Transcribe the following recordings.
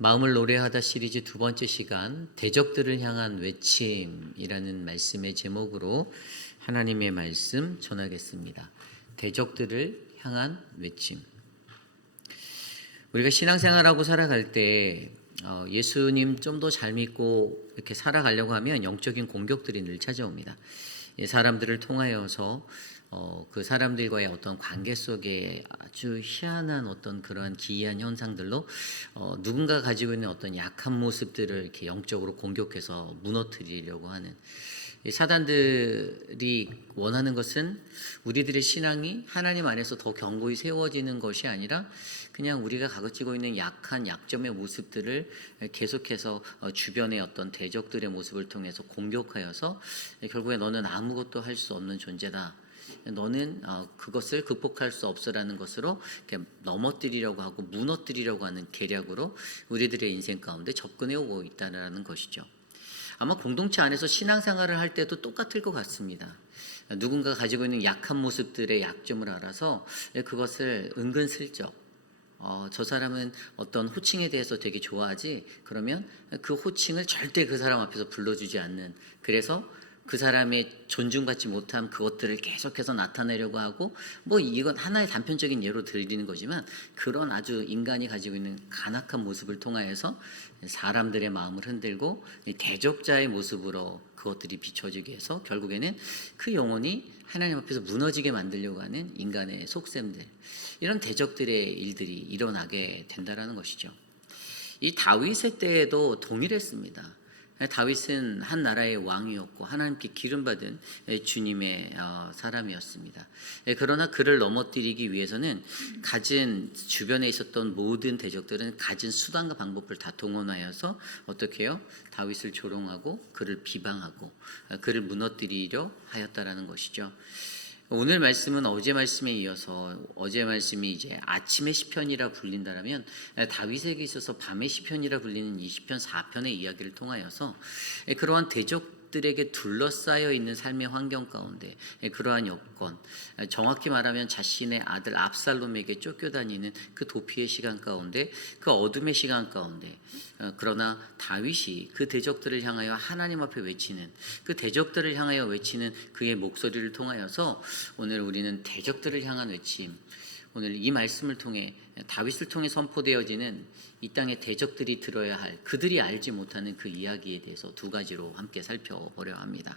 마음을 노래하다 시리즈 두 번째 시간 대적들을 향한 외침이라는 말씀의 제목으로 하나님의 말씀 전하겠습니다. 대적들을 향한 외침. 우리가 신앙생활하고 살아갈 때 예수님 좀 더 잘 믿고 이렇게 살아가려고 하면 영적인 공격들이 늘 찾아옵니다. 사람들을 통하여서 그 사람들과의 어떤 관계 속에 아주 희한한 어떤 그러한 기이한 현상들로 누군가 가지고 있는 어떤 약한 모습들을 이렇게 영적으로 공격해서 무너뜨리려고 하는 이 사단들이 원하는 것은 우리들의 신앙이 하나님 안에서 더 견고히 세워지는 것이 아니라 그냥 우리가 가지고 있는 약한 약점의 모습들을 계속해서 주변의 어떤 대적들의 모습을 통해서 공격하여서 결국에 너는 아무것도 할 수 없는 존재다. 너는 그것을 극복할 수 없어라는 것으로 이렇게 넘어뜨리려고 하고 무너뜨리려고 하는 계략으로 우리들의 인생 가운데 접근해 오고 있다는 것이죠. 아마 공동체 안에서 신앙생활을 할 때도 똑같을 것 같습니다. 누군가 가지고 있는 약한 모습들의 약점을 알아서 그것을 은근슬쩍 저 사람은 어떤 호칭에 대해서 되게 좋아하지, 그러면 그 호칭을 절대 그 사람 앞에서 불러주지 않는, 그래서 그 사람의 존중받지 못한 그것들을 계속해서 나타내려고 하고, 뭐 이건 하나의 단편적인 예로 드리는 거지만 그런 아주 인간이 가지고 있는 간악한 모습을 통하여서 사람들의 마음을 흔들고 대적자의 모습으로 그것들이 비춰지게 해서 결국에는 그 영혼이 하나님 앞에서 무너지게 만들려고 하는 인간의 속셈들, 이런 대적들의 일들이 일어나게 된다는 것이죠. 이 다윗의 때에도 동일했습니다. 다윗은 한 나라의 왕이었고 하나님께 기름받은 주님의 사람이었습니다. 그러나 그를 넘어뜨리기 위해서는 가진 주변에 있었던 모든 대적들은 가진 수단과 방법을 다 동원하여서 어떻게 해요? 다윗을 조롱하고 그를 비방하고 그를 무너뜨리려 하였다라는 것이죠. 오늘 말씀은 어제 말씀에 이어서, 어제 말씀이 이제 아침의 시편이라 불린다라면 다윗에게 있어서 밤의 시편이라 불리는 이 시편 4편의 이야기를 통하여서 그러한 대적들에게 둘러싸여 있는 삶의 환경 가운데 그러한 여건, 정확히 말하면 자신의 아들 압살롬에게 쫓겨다니는 그 도피의 시간 가운데, 그 어둠의 시간 가운데, 그러나 다윗이 그 대적들을 향하여 하나님 앞에 외치는, 그 대적들을 향하여 외치는 그의 목소리를 통하여서 오늘 우리는 대적들을 향한 외침, 오늘 이 말씀을 통해 다윗을 통해 선포되어지는 이 땅의 대적들이 들어야 할, 그들이 알지 못하는 그 이야기에 대해서 두 가지로 함께 살펴보려 합니다.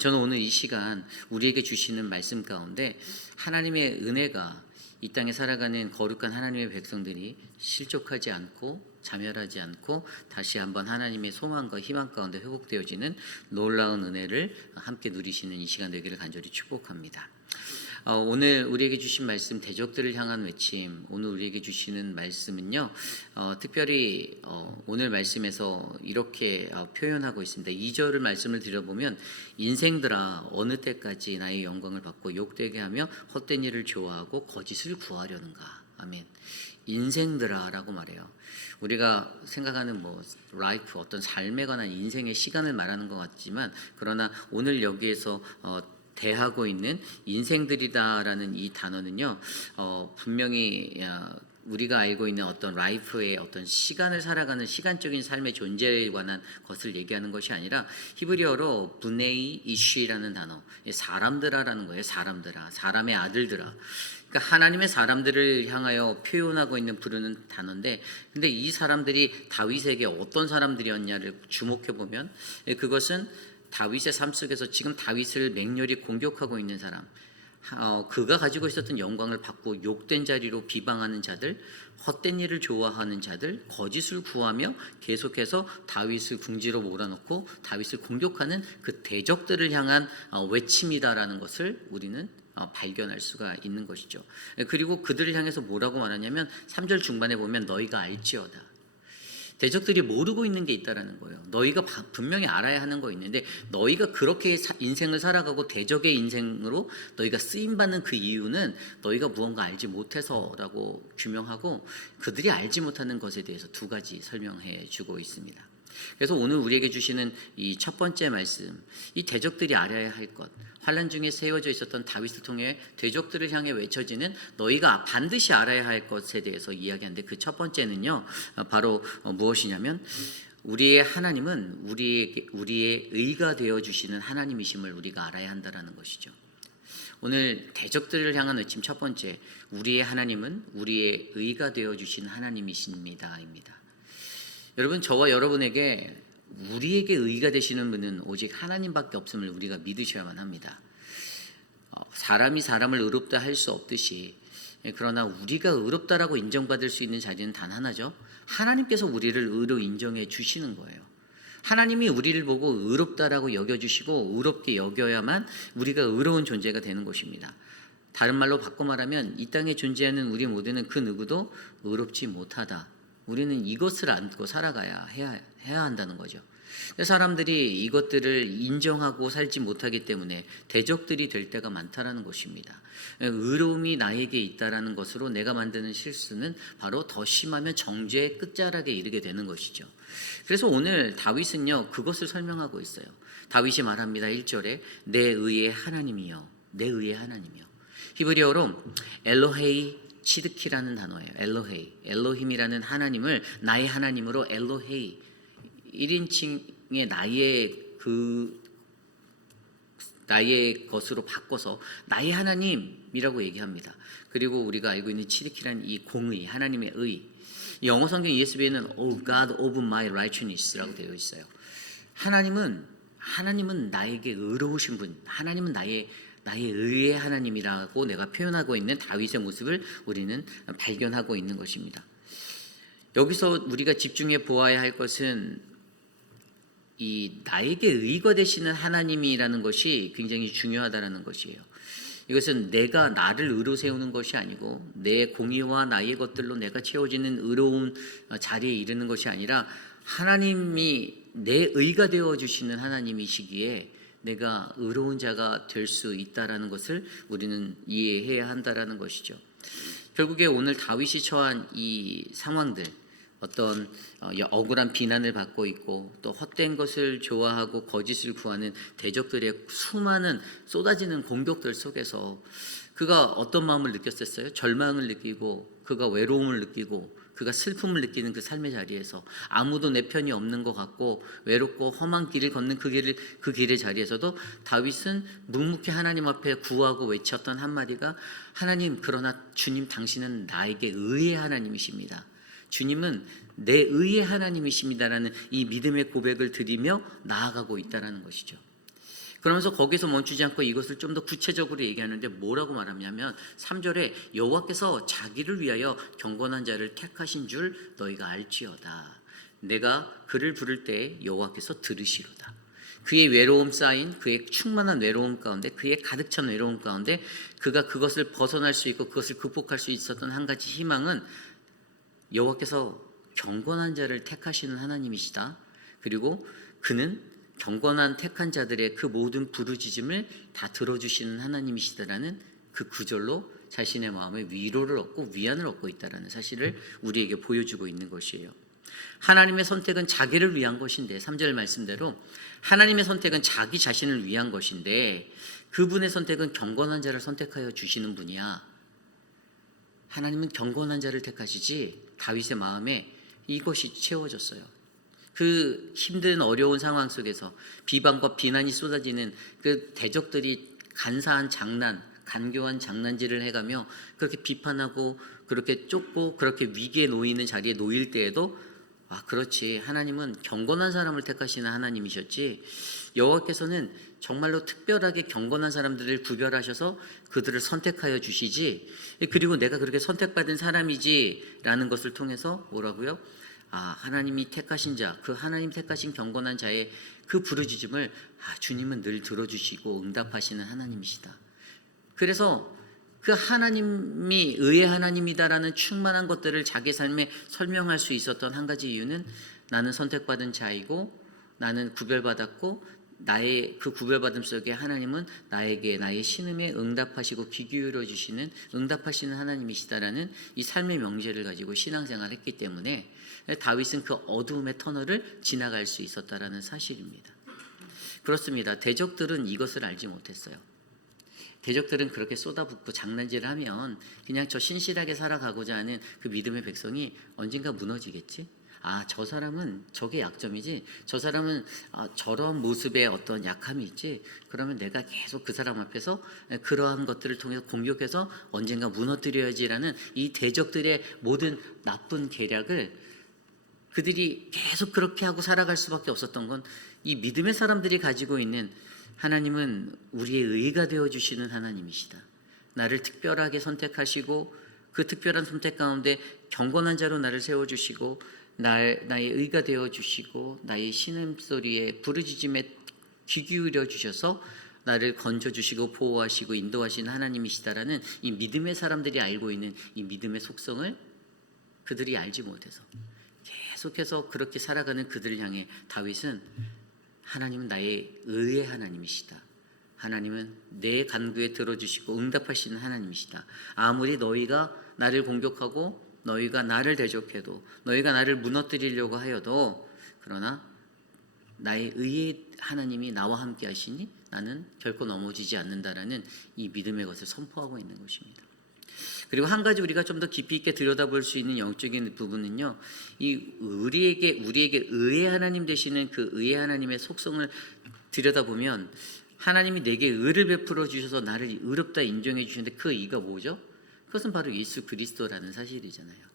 저는 오늘 이 시간 우리에게 주시는 말씀 가운데 하나님의 은혜가 이 땅에 살아가는 거룩한 하나님의 백성들이 실족하지 않고 자멸하지 않고 다시 한번 하나님의 소망과 희망 가운데 회복되어지는 놀라운 은혜를 함께 누리시는 이 시간 되기를 간절히 축복합니다. 오늘 우리에게 주신 말씀, 대적들을 향한 외침, 오늘 우리에게 주시는 말씀은요, 특별히 오늘 말씀에서 이렇게 표현하고 있습니다. 2절을 말씀을 드려보면, 인생들아 어느 때까지 나의 영광을 받고 욕되게 하며 헛된 일을 좋아하고 거짓을 구하려는가. 아멘. 인생들아 라고 말해요. 우리가 생각하는 라이프, 어떤 삶에 관한 인생의 시간을 말하는 것 같지만, 그러나 오늘 여기에서 대하고 있는 인생들이다라는 이 단어는요, 분명히 우리가 알고 있는 어떤 라이프의 어떤 시간을 살아가는 시간적인 삶의 존재에 관한 것을 얘기하는 것이 아니라 히브리어로 브네이 이쉬라는 단어, 사람들아라는 거예요. 사람들아, 사람의 아들들아. 그러니까 하나님의 사람들을 향하여 표현하고 있는, 부르는 단어인데, 근데 이 사람들이 다윗에게 어떤 사람들이었냐를 주목해 보면 그것은 다윗의 삶 속에서 지금 다윗을 맹렬히 공격하고 있는 사람, 그가 가지고 있었던 영광을 받고 욕된 자리로 비방하는 자들, 헛된 일을 좋아하는 자들, 거짓을 구하며 계속해서 다윗을 궁지로 몰아넣고 다윗을 공격하는 그 대적들을 향한 외침이다라는 것을 우리는 발견할 수가 있는 것이죠. 그리고 그들을 향해서 뭐라고 말하냐면 3절 중반에 보면 너희가 알지어다. 대적들이 모르고 있는 게 있다라는 거예요. 너희가 분명히 알아야 하는 거 있는데, 너희가 그렇게 인생을 살아가고 대적의 인생으로 너희가 쓰임받는 그 이유는 너희가 무언가 알지 못해서라고 규명하고, 그들이 알지 못하는 것에 대해서 두 가지 설명해 주고 있습니다. 그래서 오늘 우리에게 주시는 이 첫 번째 말씀, 이 대적들이 알아야 할 것, 환난 중에 세워져 있었던 다윗을 통해 대적들을 향해 외쳐지는 너희가 반드시 알아야 할 것에 대해서 이야기하는데, 그 첫 번째는요, 바로 무엇이냐면 우리의 하나님은 우리의 의가 되어 주시는 하나님이심을 우리가 알아야 한다라는 것이죠. 오늘 대적들을 향한 외침 첫 번째, 우리의 하나님은 우리의 의가 되어 주신 하나님이십니다입니다. 여러분, 저와 여러분에게 우리에게 의가 되시는 분은 오직 하나님밖에 없음을 우리가 믿으셔야만 합니다. 사람이 사람을 의롭다 할 수 없듯이, 그러나 우리가 의롭다라고 인정받을 수 있는 자리는 단 하나죠. 하나님께서 우리를 의로 인정해 주시는 거예요. 하나님이 우리를 보고 의롭다라고 여겨주시고 의롭게 여겨야만 우리가 의로운 존재가 되는 것입니다. 다른 말로 바꿔 말하면 이 땅에 존재하는 우리 모두는 그 누구도 의롭지 못하다. 우리는 이것을 안고 살아가야 해야 한다는 거죠. 사람들이 이것들을 인정하고 살지 못하기 때문에 대적들이 될 때가 많다라는 것입니다. 의로움이 나에게 있다라는 것으로 내가 만드는 실수는 바로 더 심하면 정죄의 끝자락에 이르게 되는 것이죠. 그래서 오늘 다윗은요, 그것을 설명하고 있어요. 다윗이 말합니다. 1절에 내 의의 하나님이여, 내 의의 하나님이여. 히브리어로 엘로헤이 치드키라는 단어예요. 엘로힘이라는 하나님을 나의 하나님으로 엘로헤이, 1인칭의 나의 것으로 바꿔서 나의 하나님이라고 얘기합니다. 그리고 우리가 알고 있는 치드키라는 이 공의, 하나님의 의, 영어 성경 ESV에는 Oh God of my righteousness라고 되어 있어요. 하나님은 나에게 의로우신 분, 하나님은 나의 의의 하나님이라고 내가 표현하고 있는 다윗의 모습을 우리는 발견하고 있는 것입니다. 여기서 우리가 집중해 보아야 할 것은 이 나에게 의가 되시는 하나님이라는 것이 굉장히 중요하다는 것이에요. 이것은 내가 나를 의로 세우는 것이 아니고 내 공의와 나의 것들로 내가 채워지는 의로운 자리에 이르는 것이 아니라 하나님이 내 의가 되어주시는 하나님이시기에 내가 의로운 자가 될 수 있다라는 것을 우리는 이해해야 한다라는 것이죠. 결국에 오늘 다윗이 처한 이 상황들, 어떤 억울한 비난을 받고 있고 또 헛된 것을 좋아하고 거짓을 구하는 대적들의 수많은 쏟아지는 공격들 속에서 그가 어떤 마음을 느꼈었어요? 절망을 느끼고 그가 외로움을 느끼고 그가 슬픔을 느끼는 그 삶의 자리에서 아무도 내 편이 없는 것 같고 외롭고 험한 길을 걷는 그 길의 자리에서도 다윗은 묵묵히 하나님 앞에 구하고 외쳤던 한마디가 하나님, 그러나 주님 당신은 나에게 의의 하나님이십니다. 주님은 내 의의 하나님이십니다라는 이 믿음의 고백을 드리며 나아가고 있다는 것이죠. 그러면서 거기서 멈추지 않고 이것을 좀 더 구체적으로 얘기하는데 뭐라고 말하냐면 3절에 여호와께서 자기를 위하여 경건한 자를 택하신 줄 너희가 알지어다. 내가 그를 부를 때 여호와께서 들으시로다. 그의 외로움 쌓인 그의 충만한 외로움 가운데, 그의 가득 찬 외로움 가운데 그가 그것을 벗어날 수 있고 그것을 극복할 수 있었던 한 가지 희망은 여호와께서 경건한 자를 택하시는 하나님이시다. 그리고 그는 경건한 택한 자들의 그 모든 부르짖음을 다 들어주시는 하나님이시다라는 그 구절로 자신의 마음에 위로를 얻고 위안을 얻고 있다는 사실을 우리에게 보여주고 있는 것이에요. 하나님의 선택은 자기를 위한 것인데, 3절 말씀대로 하나님의 선택은 자기 자신을 위한 것인데 그분의 선택은 경건한 자를 선택하여 주시는 분이야. 하나님은 경건한 자를 택하시지 다윗의 마음에 이것이 채워졌어요. 그 힘든 어려운 상황 속에서 비방과 비난이 쏟아지는 그 대적들이 간사한 장난, 간교한 장난질을 해가며 그렇게 비판하고 그렇게 쫓고 그렇게 위기에 놓이는 자리에 놓일 때에도 그렇지, 하나님은 경건한 사람을 택하시는 하나님이셨지, 여호와께서는 정말로 특별하게 경건한 사람들을 구별하셔서 그들을 선택하여 주시지, 그리고 내가 그렇게 선택받은 사람이지 라는 것을 통해서 뭐라고요? 하나님이 택하신 자, 그 하나님 택하신 경건한 자의 그 부르짖음을 주님은 늘 들어주시고 응답하시는 하나님이시다. 그래서 그 하나님이 의의 하나님이다라는 충만한 것들을 자기 삶에 설명할 수 있었던 한 가지 이유는 나는 선택받은 자이고 나는 구별받았고 나의 그 구별받음 속에 하나님은 나에게 나의 신음에 응답하시고 귀 기울여 주시는 응답하시는 하나님이시다라는 이 삶의 명제를 가지고 신앙생활을 했기 때문에 다윗은 그 어두움의 터널을 지나갈 수 있었다라는 사실입니다. 그렇습니다. 대적들은 이것을 알지 못했어요. 대적들은 그렇게 쏟아붓고 장난질을 하면 그냥 저 신실하게 살아가고자 하는 그 믿음의 백성이 언젠가 무너지겠지? 저 사람은 저게 약점이지, 저 사람은 저러한 모습에 어떤 약함이 있지, 그러면 내가 계속 그 사람 앞에서 그러한 것들을 통해서 공격해서 언젠가 무너뜨려야지라는 이 대적들의 모든 나쁜 계략을 그들이 계속 그렇게 하고 살아갈 수밖에 없었던 건 이 믿음의 사람들이 가지고 있는 하나님은 우리의 의가 되어주시는 하나님이시다. 나를 특별하게 선택하시고 그 특별한 선택 가운데 경건한 자로 나를 세워주시고 나의 의가 되어주시고 나의 신음소리에 부르짖음에 귀 기울여 주셔서 나를 건져주시고 보호하시고 인도하시는 하나님이시다라는 이 믿음의 사람들이 알고 있는 이 믿음의 속성을 그들이 알지 못해서 계속해서 그렇게 살아가는 그들을 향해 다윗은 하나님은 나의 의의 하나님이시다. 하나님은 내 간구에 들어주시고 응답하시는 하나님이시다. 아무리 너희가 나를 공격하고 너희가 나를 대적해도 너희가 나를 무너뜨리려고 하여도 그러나 나의 의의 하나님이 나와 함께 하시니 나는 결코 넘어지지 않는다라는 이 믿음의 것을 선포하고 있는 것입니다. 그리고 한 가지 우리가 좀 더 깊이 있게 들여다볼 수 있는 영적인 부분은요, 이 우리에게 의의 하나님 되시는 그 의의 하나님의 속성을 들여다보면 하나님이 내게 의를 베풀어 주셔서 나를 의롭다 인정해 주시는데 그 의가 뭐죠? 그것은 바로 예수 그리스도라는 사실이잖아요.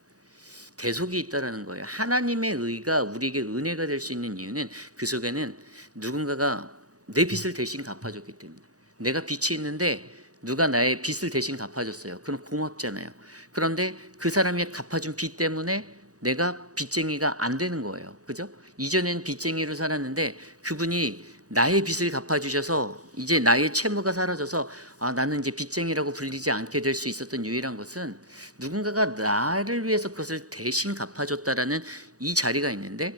대속이 있다라는 거예요. 하나님의 의가 우리에게 은혜가 될 수 있는 이유는 그 속에는 누군가가 내 빚을 대신 갚아줬기 때문에. 내가 빚이 있는데 누가 나의 빚을 대신 갚아줬어요. 그럼 고맙잖아요. 그런데 그 사람이 갚아준 빚 때문에 내가 빚쟁이가 안 되는 거예요. 그죠? 이전엔 빚쟁이로 살았는데 그분이 나의 빚을 갚아주셔서 이제 나의 채무가 사라져서 나는 이제 빚쟁이라고 불리지 않게 될 수 있었던 유일한 것은 누군가가 나를 위해서 그것을 대신 갚아줬다라는 이 자리가 있는데,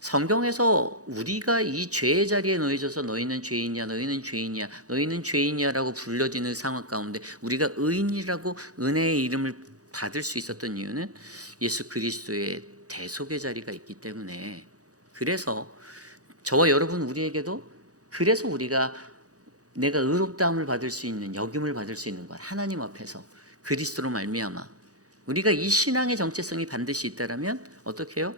성경에서 우리가 이 죄의 자리에 놓여져서 너희는 죄인이야, 너희는 죄인이야, 너희는 죄인이야라고 불려지는 상황 가운데 우리가 의인이라고 은혜의 이름을 받을 수 있었던 이유는 예수 그리스도의 대속의 자리가 있기 때문에, 그래서 저와 여러분 우리에게도 그래서 우리가 내가 의롭다함을 받을 수 있는, 여김을 받을 수 있는 것, 하나님 앞에서 그리스도로 말미암아 우리가 이 신앙의 정체성이 반드시 있다라면 어떻게 해요?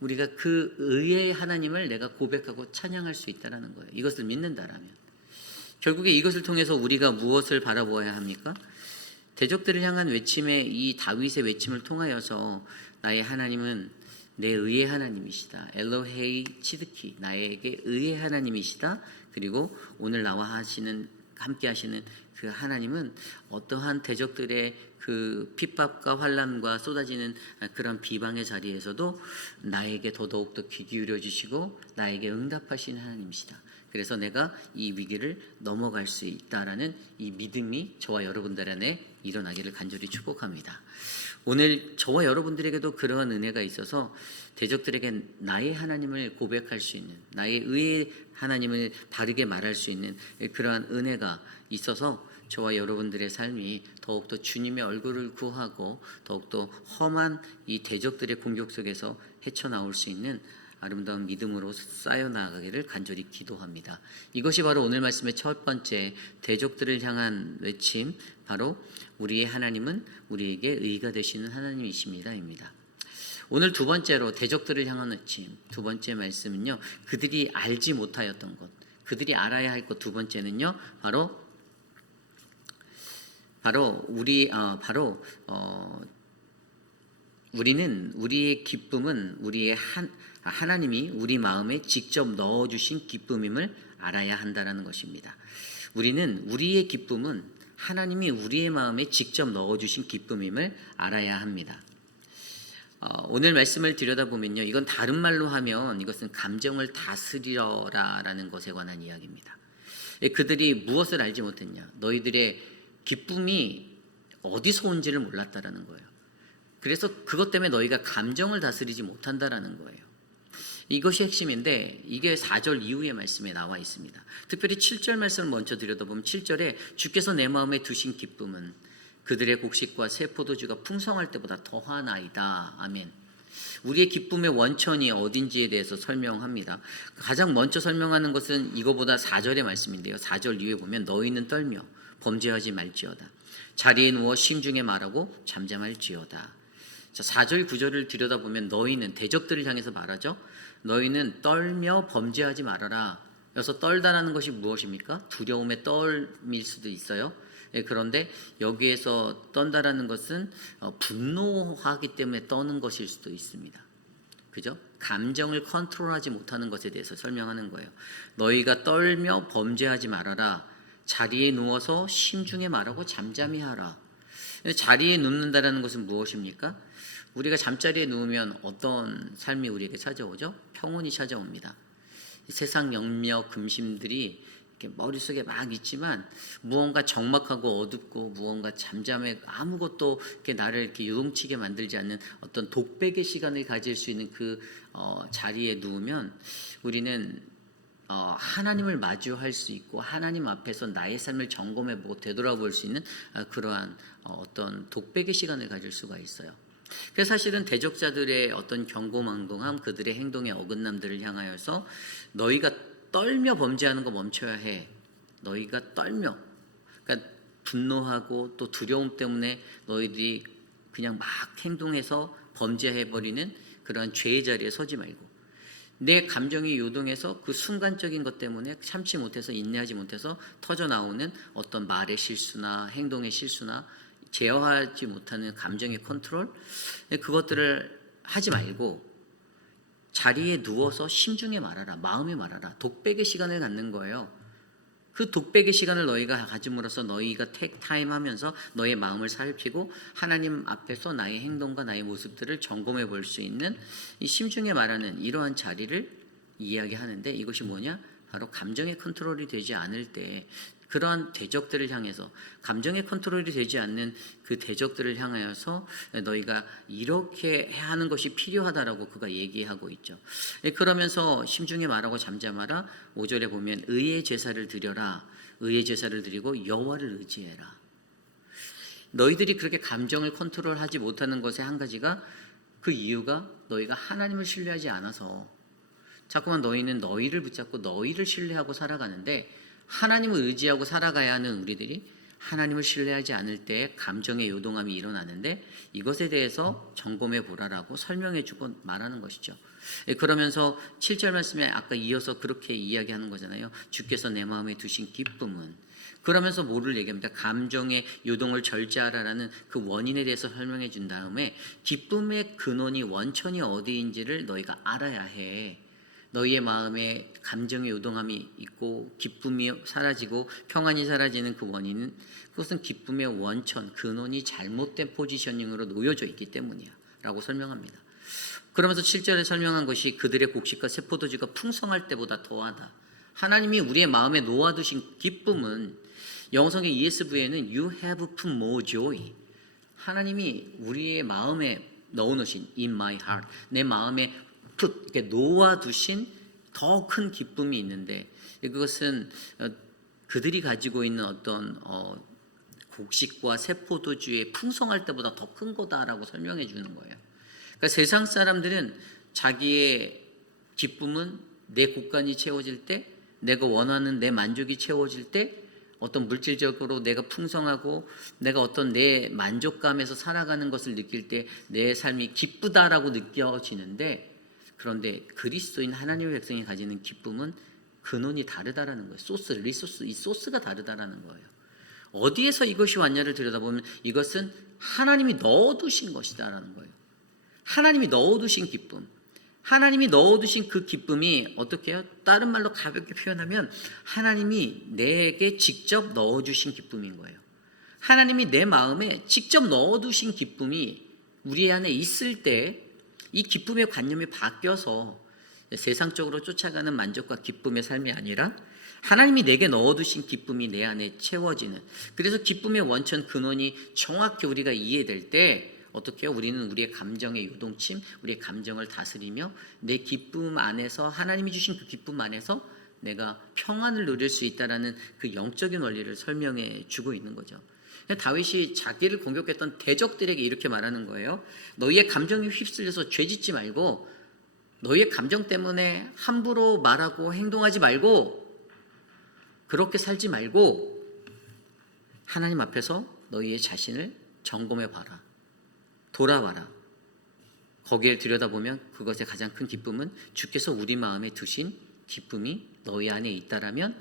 우리가 그 의의 하나님을 내가 고백하고 찬양할 수 있다라는 거예요. 이것을 믿는다라면. 결국에 이것을 통해서 우리가 무엇을 바라보아야 합니까? 대적들을 향한 외침의 이 다윗의 외침을 통하여서 나의 하나님은 내 의의 하나님이시다. 엘로헤이 치드키, 나에게 의의 하나님이시다. 그리고 오늘 나와 함께 하시는 그 하나님은 어떠한 대적들의 그 핍박과 환난과 쏟아지는 그런 비방의 자리에서도 나에게 더더욱더 귀 기울여 주시고 나에게 응답하시는 하나님이시다. 그래서 내가 이 위기를 넘어갈 수 있다라는 이 믿음이 저와 여러분들 안에 일어나기를 간절히 축복합니다. 오늘 저와 여러분들에게도 그러한 은혜가 있어서 대적들에게 나의 하나님을 고백할 수 있는, 나의 의의 하나님을 바르게 말할 수 있는 그러한 은혜가 있어서 저와 여러분들의 삶이 더욱더 주님의 얼굴을 구하고 더욱더 험한 이 대적들의 공격 속에서 헤쳐나올 수 있는 아름다운 믿음으로 쌓여나가기를 간절히 기도합니다. 이것이 바로 오늘 말씀의 첫 번째 대적들을 향한 외침, 바로 우리의 하나님은 우리에게 의가 되시는 하나님이십니다 입니다. 오늘 두 번째로 대적들을 향한 외침, 두 번째 말씀은요, 그들이 알지 못하였던 것, 그들이 알아야 할 것 두 번째는요, 우리는 우리의 기쁨은 하나님이 우리 마음에 직접 넣어주신 기쁨임을 알아야 한다는 것입니다. 우리는 우리의 기쁨은 하나님이 우리의 마음에 직접 넣어주신 기쁨임을 알아야 합니다. 오늘 말씀을 들여다보면요, 이건 다른 말로 하면 이것은 감정을 다스리라라는 것에 관한 이야기입니다. 그들이 무엇을 알지 못했냐? 너희들의 기쁨이 어디서 온지를 몰랐다라는 거예요. 그래서 그것 때문에 너희가 감정을 다스리지 못한다라는 거예요. 이것이 핵심인데 이게 4절 이후의 말씀에 나와 있습니다. 특별히 7절 말씀을 먼저 들여다보면 7절에 주께서 내 마음에 두신 기쁨은 그들의 곡식과 새 포도주가 풍성할 때보다 더하나이다. 아멘. 우리의 기쁨의 원천이 어딘지에 대해서 설명합니다. 가장 먼저 설명하는 것은 이거보다 4절의 말씀인데요. 4절 이후에 보면 너희는 떨며 범죄하지 말지어다. 자리에 누워 심중에 말하고 잠잠할지어다. 자, 4절 9절을 들여다보면 너희는 대적들을 향해서 말하죠. 너희는 떨며 범죄하지 말아라. 여기서 떨다라는 것이 무엇입니까? 두려움의 떨일 수도 있어요. 그런데 여기에서 떤다라는 것은 분노하기 때문에 떠는 것일 수도 있습니다. 그죠? 감정을 컨트롤하지 못하는 것에 대해서 설명하는 거예요. 너희가 떨며 범죄하지 말아라. 자리에 누워서 심중에 말하고 잠잠히 하라. 자리에 눕는다라는 것은 무엇입니까? 우리가 잠자리에 누우면 어떤 삶이 우리에게 찾아오죠? 평온이 찾아옵니다. 세상 영역 금심들이 이렇게 머릿속에 막 있지만 무언가 적막하고 어둡고 무언가 잠잠해 아무것도 이렇게 나를 이렇게 요동치게 만들지 않는 어떤 독백의 시간을 가질 수 있는 그 자리에 누우면 우리는 하나님을 마주할 수 있고 하나님 앞에서 나의 삶을 점검해보고 되돌아볼 수 있는 그러한 어떤 독백의 시간을 가질 수가 있어요. 그래서 사실은 대적자들의 어떤 경고망동함, 그들의 행동의 어긋남들을 향하여서 너희가 떨며 범죄하는 거 멈춰야 해. 너희가 떨며, 그러니까 분노하고 또 두려움 때문에 너희들이 그냥 막 행동해서 범죄해버리는 그러한 죄의 자리에 서지 말고 내 감정이 요동해서 그 순간적인 것 때문에 참지 못해서 인내하지 못해서 터져 나오는 어떤 말의 실수나 행동의 실수나 제어하지 못하는 감정의 컨트롤, 그것들을 하지 말고 자리에 누워서 심중에 말하라, 마음에 말하라. 독백의 시간을 갖는 거예요. 그 독백의 시간을 너희가 가짐으로써 너희가 택 타임 하면서 너의 마음을 살피고 하나님 앞에서 나의 행동과 나의 모습들을 점검해 볼 수 있는 이 심중에 말하는 이러한 자리를 이야기하는데, 이것이 뭐냐? 바로 감정의 컨트롤이 되지 않을 때 그러한 대적들을 향해서, 감정의 컨트롤이 되지 않는 그 대적들을 향하여서 너희가 이렇게 하는 것이 필요하다라고 그가 얘기하고 있죠. 그러면서 심중에 말하고 잠잠하라. 5절에 보면 의의 제사를 드려라. 의의 제사를 드리고 여호와를 의지해라. 너희들이 그렇게 감정을 컨트롤하지 못하는 것의 한 가지가, 그 이유가 너희가 하나님을 신뢰하지 않아서 자꾸만 너희는 너희를 붙잡고 너희를 신뢰하고 살아가는데, 하나님을 의지하고 살아가야 하는 우리들이 하나님을 신뢰하지 않을 때 감정의 요동함이 일어나는데, 이것에 대해서 점검해 보라라고 설명해 주고 말하는 것이죠. 그러면서 7절 말씀에 아까 이어서 그렇게 이야기하는 거잖아요. 주께서 내 마음에 두신 기쁨은, 그러면서 뭐를 얘기합니다. 감정의 요동을 절제하라라는 그 원인에 대해서 설명해 준 다음에 기쁨의 근원이, 원천이 어디인지를 너희가 알아야 해. 너희의 마음에 감정의 요동함이 있고 기쁨이 사라지고 평안이 사라지는 그 원인은, 그것은 기쁨의 원천, 근원이 잘못된 포지셔닝으로 놓여져 있기 때문이야 라고 설명합니다. 그러면서 7절에 설명한 것이 그들의 곡식과 새 포도주가 풍성할 때보다 더하다. 하나님이 우리의 마음에 놓아두신 기쁨은, 영성의 ESV에는 You have put more joy, 하나님이 우리의 마음에 넣어놓으신 in my heart, 내 마음에 이렇게 놓아두신 더 큰 기쁨이 있는데, 그것은 그들이 가지고 있는 어떤 곡식과 새 포도주의 풍성할 때보다 더 큰 거다라고 설명해 주는 거예요. 그러니까 세상 사람들은 자기의 기쁨은 내 곳간이 채워질 때, 내가 원하는 내 만족이 채워질 때, 어떤 물질적으로 내가 풍성하고 내가 어떤 내 만족감에서 살아가는 것을 느낄 때 내 삶이 기쁘다라고 느껴지는데, 그런데 그리스도인 하나님의 백성이 가지는 기쁨은 근원이 다르다라는 거예요. 소스, 리소스, 이 소스가 다르다라는 거예요. 어디에서 이것이 왔냐를 들여다보면 이것은 하나님이 넣어두신 것이다라는 거예요. 하나님이 넣어두신 기쁨, 하나님이 넣어두신 그 기쁨이 어떻게 해요? 다른 말로 가볍게 표현하면 하나님이 내게 직접 넣어주신 기쁨인 거예요. 하나님이 내 마음에 직접 넣어두신 기쁨이 우리 안에 있을 때 이 기쁨의 관념이 바뀌어서 세상적으로 쫓아가는 만족과 기쁨의 삶이 아니라 하나님이 내게 넣어두신 기쁨이 내 안에 채워지는, 그래서 기쁨의 원천 근원이 정확히 우리가 이해될 때 어떻게 해요? 우리는 우리의 감정의 요동침, 우리의 감정을 다스리며 내 기쁨 안에서, 하나님이 주신 그 기쁨 안에서 내가 평안을 누릴 수 있다라는 그 영적인 원리를 설명해 주고 있는 거죠. 다윗이 자기를 공격했던 대적들에게 이렇게 말하는 거예요. 너희의 감정에 휩쓸려서 죄짓지 말고, 너희의 감정 때문에 함부로 말하고 행동하지 말고, 그렇게 살지 말고 하나님 앞에서 너희의 자신을 점검해 봐라. 돌아봐라. 거기에 들여다보면 그것의 가장 큰 기쁨은 주께서 우리 마음에 두신 기쁨이 너희 안에 있다라면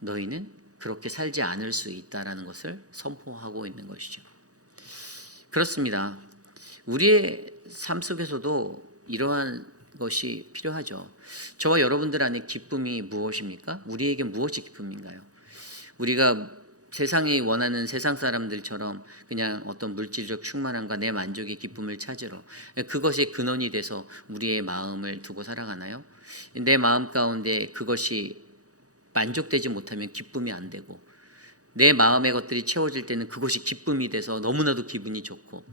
너희는 그렇게 살지 않을 수 있다라는 것을 선포하고 있는 것이죠. 그렇습니다. 우리의 삶 속에서도 이러한 것이 필요하죠. 저와 여러분들 안에 기쁨이 무엇입니까? 우리에게 무엇이 기쁨인가요? 우리가 세상이 원하는 세상 사람들처럼 그냥 어떤 물질적 충만함과 내 만족의 기쁨을 찾으러, 그것이 근원이 돼서 우리의 마음을 두고 살아가나요? 내 마음 가운데 그것이 만족되지 못하면 기쁨이 안 되고, 내 마음의 것들이 채워질 때는 그것이 기쁨이 돼서 너무나도 기분이 좋고,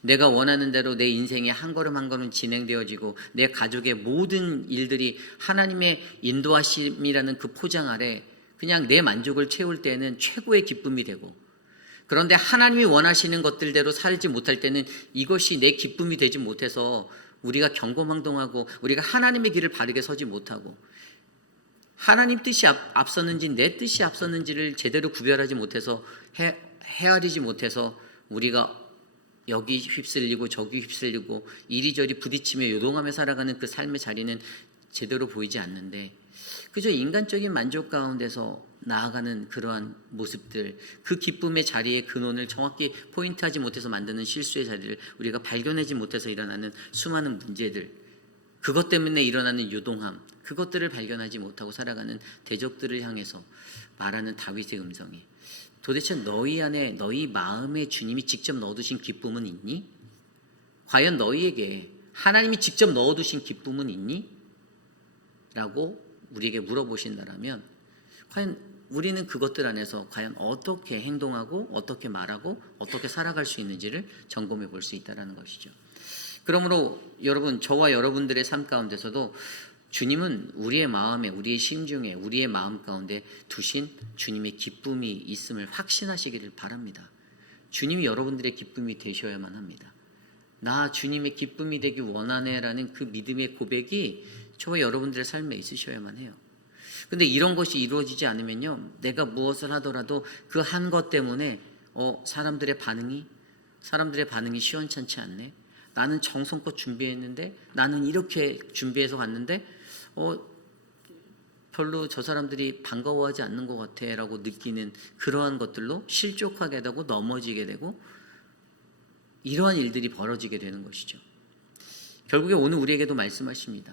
내가 원하는 대로 내 인생이 한 걸음 한 걸음 진행되어지고 내 가족의 모든 일들이 하나님의 인도하심이라는 그 포장 아래 그냥 내 만족을 채울 때는 최고의 기쁨이 되고, 그런데 하나님이 원하시는 것들대로 살지 못할 때는 이것이 내 기쁨이 되지 못해서 우리가 경거망동하고 우리가 하나님의 길을 바르게 서지 못하고, 하나님 뜻이 앞섰는지 내 뜻이 앞섰는지를 제대로 구별하지 못해서 헤아리지 못해서 우리가 여기 휩쓸리고 저기 휩쓸리고 이리저리 부딪히며 요동하며 살아가는 그 삶의 자리는 제대로 보이지 않는데, 그저 인간적인 만족 가운데서 나아가는 그러한 모습들, 그 기쁨의 자리의 근원을 정확히 포인트하지 못해서 만드는 실수의 자리를 우리가 발견하지 못해서 일어나는 수많은 문제들, 그것 때문에 일어나는 요동함, 그것들을 발견하지 못하고 살아가는 대적들을 향해서 말하는 다윗의 음성이, 도대체 너희 안에, 너희 마음에 주님이 직접 넣어두신 기쁨은 있니? 과연 너희에게 하나님이 직접 넣어두신 기쁨은 있니? 라고 우리에게 물어보신다라면 과연 우리는 그것들 안에서 과연 어떻게 행동하고 어떻게 말하고 어떻게 살아갈 수 있는지를 점검해 볼 수 있다는 것이죠. 그러므로 여러분, 저와 여러분들의 삶 가운데서도 주님은 우리의 마음에, 우리의 심중에, 우리의 마음 가운데 두신 주님의 기쁨이 있음을 확신하시기를 바랍니다. 주님이 여러분들의 기쁨이 되셔야만 합니다. 나 주님의 기쁨이 되기 원하네라는 그 믿음의 고백이 저와 여러분들의 삶에 있으셔야만 해요. 근데 이런 것이 이루어지지 않으면요, 내가 무엇을 하더라도 그 한 것 때문에 사람들의 반응이 시원찮지 않네. 나는 정성껏 준비했는데, 나는 이렇게 준비해서 갔는데 별로 저 사람들이 반가워하지 않는 것 같아 라고 느끼는 그러한 것들로 실족하게 되고 넘어지게 되고, 이러한 일들이 벌어지게 되는 것이죠. 결국에 오늘 우리에게도 말씀하십니다.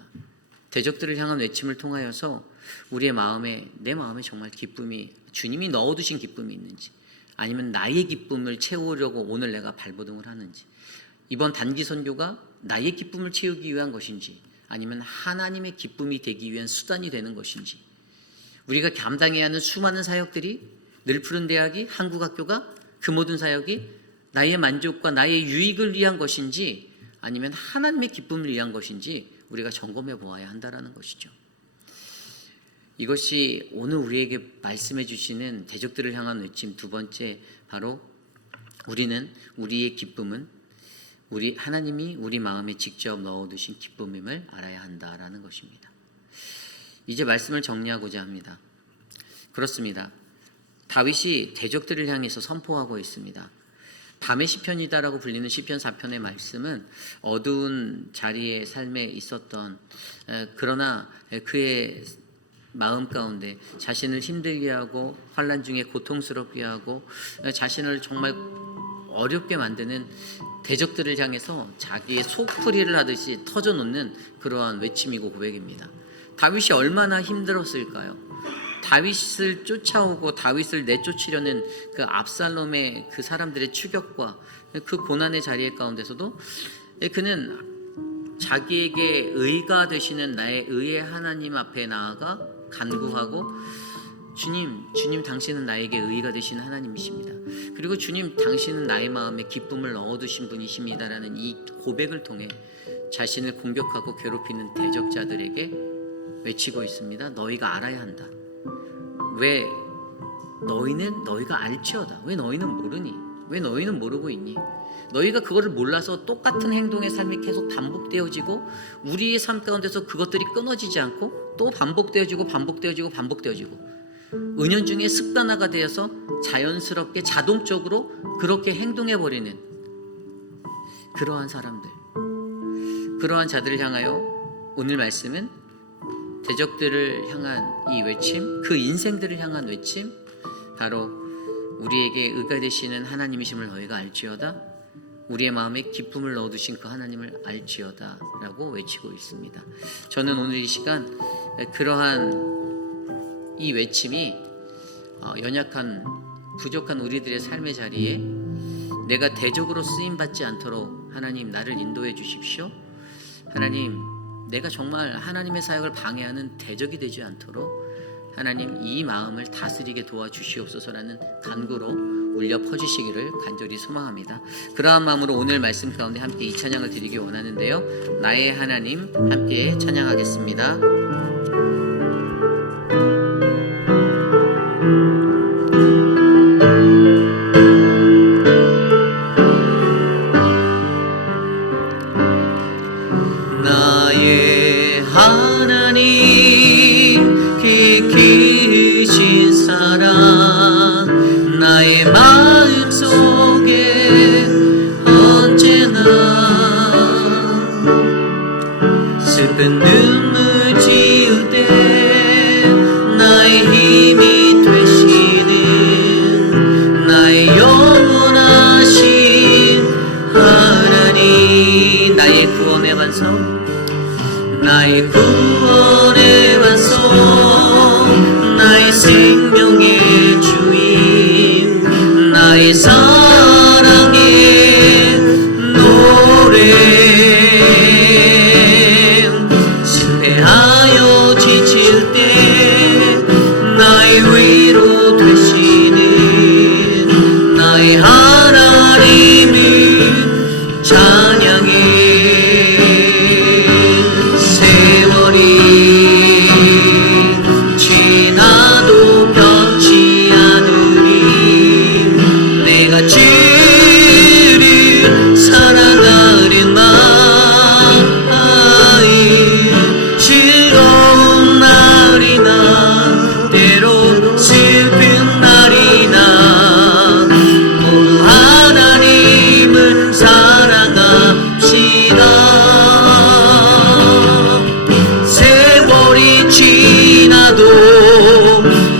대적들을 향한 외침을 통하여서 우리의 마음에, 내 마음에 정말 기쁨이, 주님이 넣어두신 기쁨이 있는지, 아니면 나의 기쁨을 채우려고 오늘 내가 발버둥을 하는지, 이번 단기 선교가 나의 기쁨을 채우기 위한 것인지 아니면 하나님의 기쁨이 되기 위한 수단이 되는 것인지, 우리가 감당해야 하는 수많은 사역들이, 늘푸른 대학이, 한국학교가, 그 모든 사역이 나의 만족과 나의 유익을 위한 것인지 아니면 하나님의 기쁨을 위한 것인지 우리가 점검해 보아야 한다는 것이죠. 이것이 오늘 우리에게 말씀해 주시는 대적들을 향한 외침 두 번째, 바로 우리의 기쁨은 하나님이 우리 마음에 직접 넣어두신 기쁨임을 알아야 한다라는 것입니다. 이제 말씀을 정리하고자 합니다. 그렇습니다. 다윗이 대적들을 향해서 선포하고 있습니다. 밤의 시편이다라고 불리는 시편 4편의 말씀은 어두운 자리의 삶에 있었던, 그러나 그의 마음 가운데 자신을 힘들게 하고 환난 중에 고통스럽게 하고 자신을 정말 어렵게 만드는 대적들을 향해서 자기의 속풀이를 하듯이 터져놓는 그러한 외침이고 고백입니다. 다윗이 얼마나 힘들었을까요? 다윗을 쫓아오고 다윗을 내쫓으려는 그 압살롬의 그 사람들의 추격과 그 고난의 자리에 가운데서도 그는 자기에게 의가 되시는 나의 의의 하나님 앞에 나아가 간구하고 주님 당신은 나에게 의가 되신 하나님이십니다. 그리고 주님 당신은 나의 마음에 기쁨을 넣어두신 분이십니다라는 이 고백을 통해 자신을 공격하고 괴롭히는 대적자들에게 외치고 있습니다. 너희가 알아야 한다. 왜 너희가 알지어다. 왜 너희는 모르니? 왜 너희는 모르고 있니? 너희가 그거를 몰라서 똑같은 행동의 삶이 계속 반복되어지고 우리의 삶 가운데서 그것들이 끊어지지 않고 또 반복되어지고 은연중에 습관화가 되어서 자연스럽게 자동적으로 그렇게 행동해버리는 그러한 사람들, 그러한 자들을 향하여 오늘 말씀은 대적들을 향한 이 외침, 그 인생들을 향한 외침, 바로 우리에게 의가 되시는 하나님이심을 너희가 알지어다. 우리의 마음에 기쁨을 넣어두신 그 하나님을 알지어다 라고 외치고 있습니다. 저는 오늘 이 시간 그러한 이 외침이 연약한 부족한 우리들의 삶의 자리에 내가 대적으로 쓰임받지 않도록 하나님 나를 인도해 주십시오. 하나님 내가 정말 하나님의 사역을 방해하는 대적이 되지 않도록 하나님 이 마음을 다스리게 도와주시옵소서라는 간구로 울려 퍼주시기를 간절히 소망합니다. 그러한 마음으로 오늘 말씀 가운데 함께 이 찬양을 드리기 원하는데요, 나의 하나님 함께 찬양하겠습니다. 나의 하나님 깊으신 사랑 나의 마음 속에 언제나 슬픈 눈물 지울 때 나의 힘이 되시는 나의 영원하신 하나님, 나의 구원의 반석, 나의 구원의 반석, 나의 생명의 주인, 나의 사랑의 노래. 실패하여 지칠 때 나의 위로 되시는 나의 하나님을 찬양해. 지나도 변치 않으리 내가 주를 사랑하는 마음 즐거운 날이나 때로 슬픈 날이나 모두 하나님을 사랑합시다. 세월이 지나도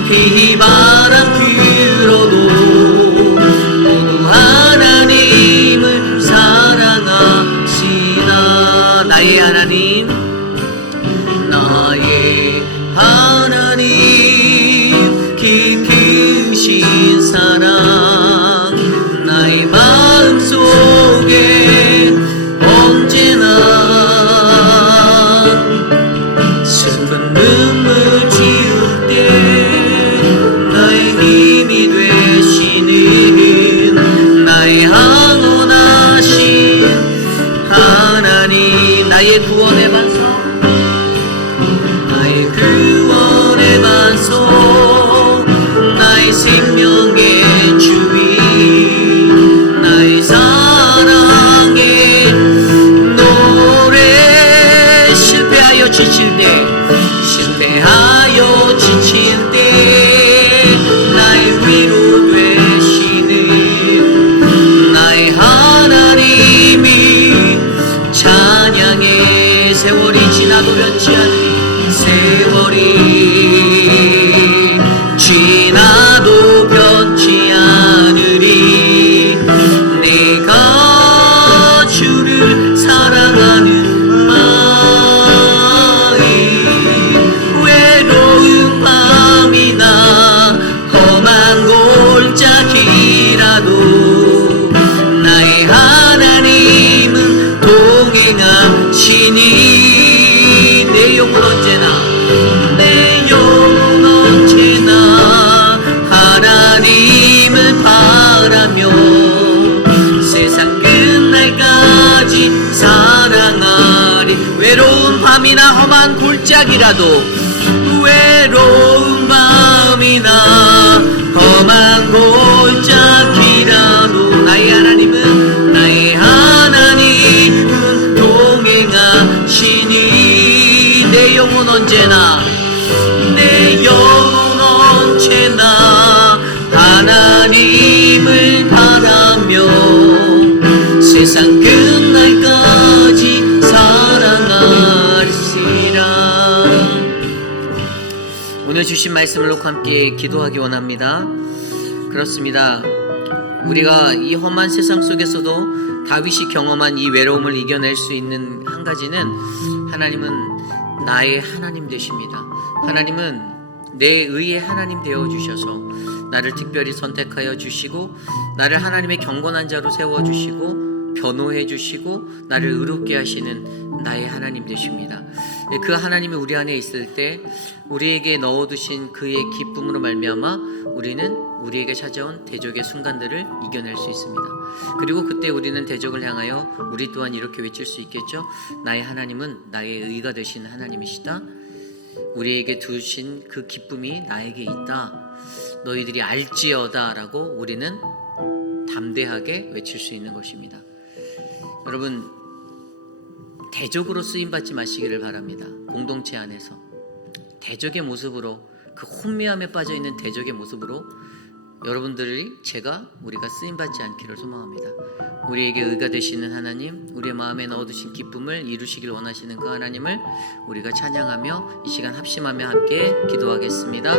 비바람 불어도 모두 하나님을 사랑합시다. 나의 하나님, 나의 하나님 깊으신 사랑 나의 마음속에 언제나 슬픈 눈물 지울 때 나의 힘이 되시는 나의 영원하신 하나님, 나의 구원의 반석, 나의 구원의 반석, 나의 생명의 주인, 나의 사랑의 노래. 실패하여 지칠 때 실패하여 지칠 때 나의 위로 되시는 나의 하나님이 찬양해. 세월이 지나도 변치 않으리 세월이 지나도 변치 않으리 내가 주를 사랑하는 마음 험한 골짜기라도 외로운 마음이나 험한 골짜기라도 나의 하나님은 동행하시니 내 영혼 언제나 하나님을 바라며 세상 끝날까지 사랑하리라. 오늘 주신 말씀을 놓고 함께 기도하기 원합니다. 그렇습니다. 우리가 이 험한 세상 속에서도 다윗이 경험한 이 외로움을 이겨낼 수 있는 한 가지는 하나님은 나의 하나님 되십니다. 하나님은 내 의의 하나님 되어주셔서 나를 특별히 선택하여 주시고 나를 하나님의 경건한 자로 세워주시고 변호해 주시고 나를 의롭게 하시는 나의 하나님 되십니다. 그 하나님이 우리 안에 있을 때 우리에게 넣어두신 그의 기쁨으로 말미암아 우리는 우리에게 찾아온 대적의 순간들을 이겨낼 수 있습니다. 그리고 그때 우리는 대적을 향하여 우리 또한 이렇게 외칠 수 있겠죠. 나의 하나님은 나의 의가 되신 하나님이시다. 우리에게 두신 그 기쁨이 나에게 있다. 너희들이 알지어다 라고 우리는 담대하게 외칠 수 있는 것입니다. 여러분, 대적으로 쓰임받지 마시기를 바랍니다. 공동체 안에서 대적의 모습으로, 그 혼미함에 빠져있는 대적의 모습으로 여러분들이 우리가 쓰임받지 않기를 소망합니다. 우리에게 의가 되시는 하나님, 우리의 마음에 넣어두신 기쁨을 이루시길 원하시는 그 하나님을 우리가 찬양하며 이 시간 합심하며 함께 기도하겠습니다.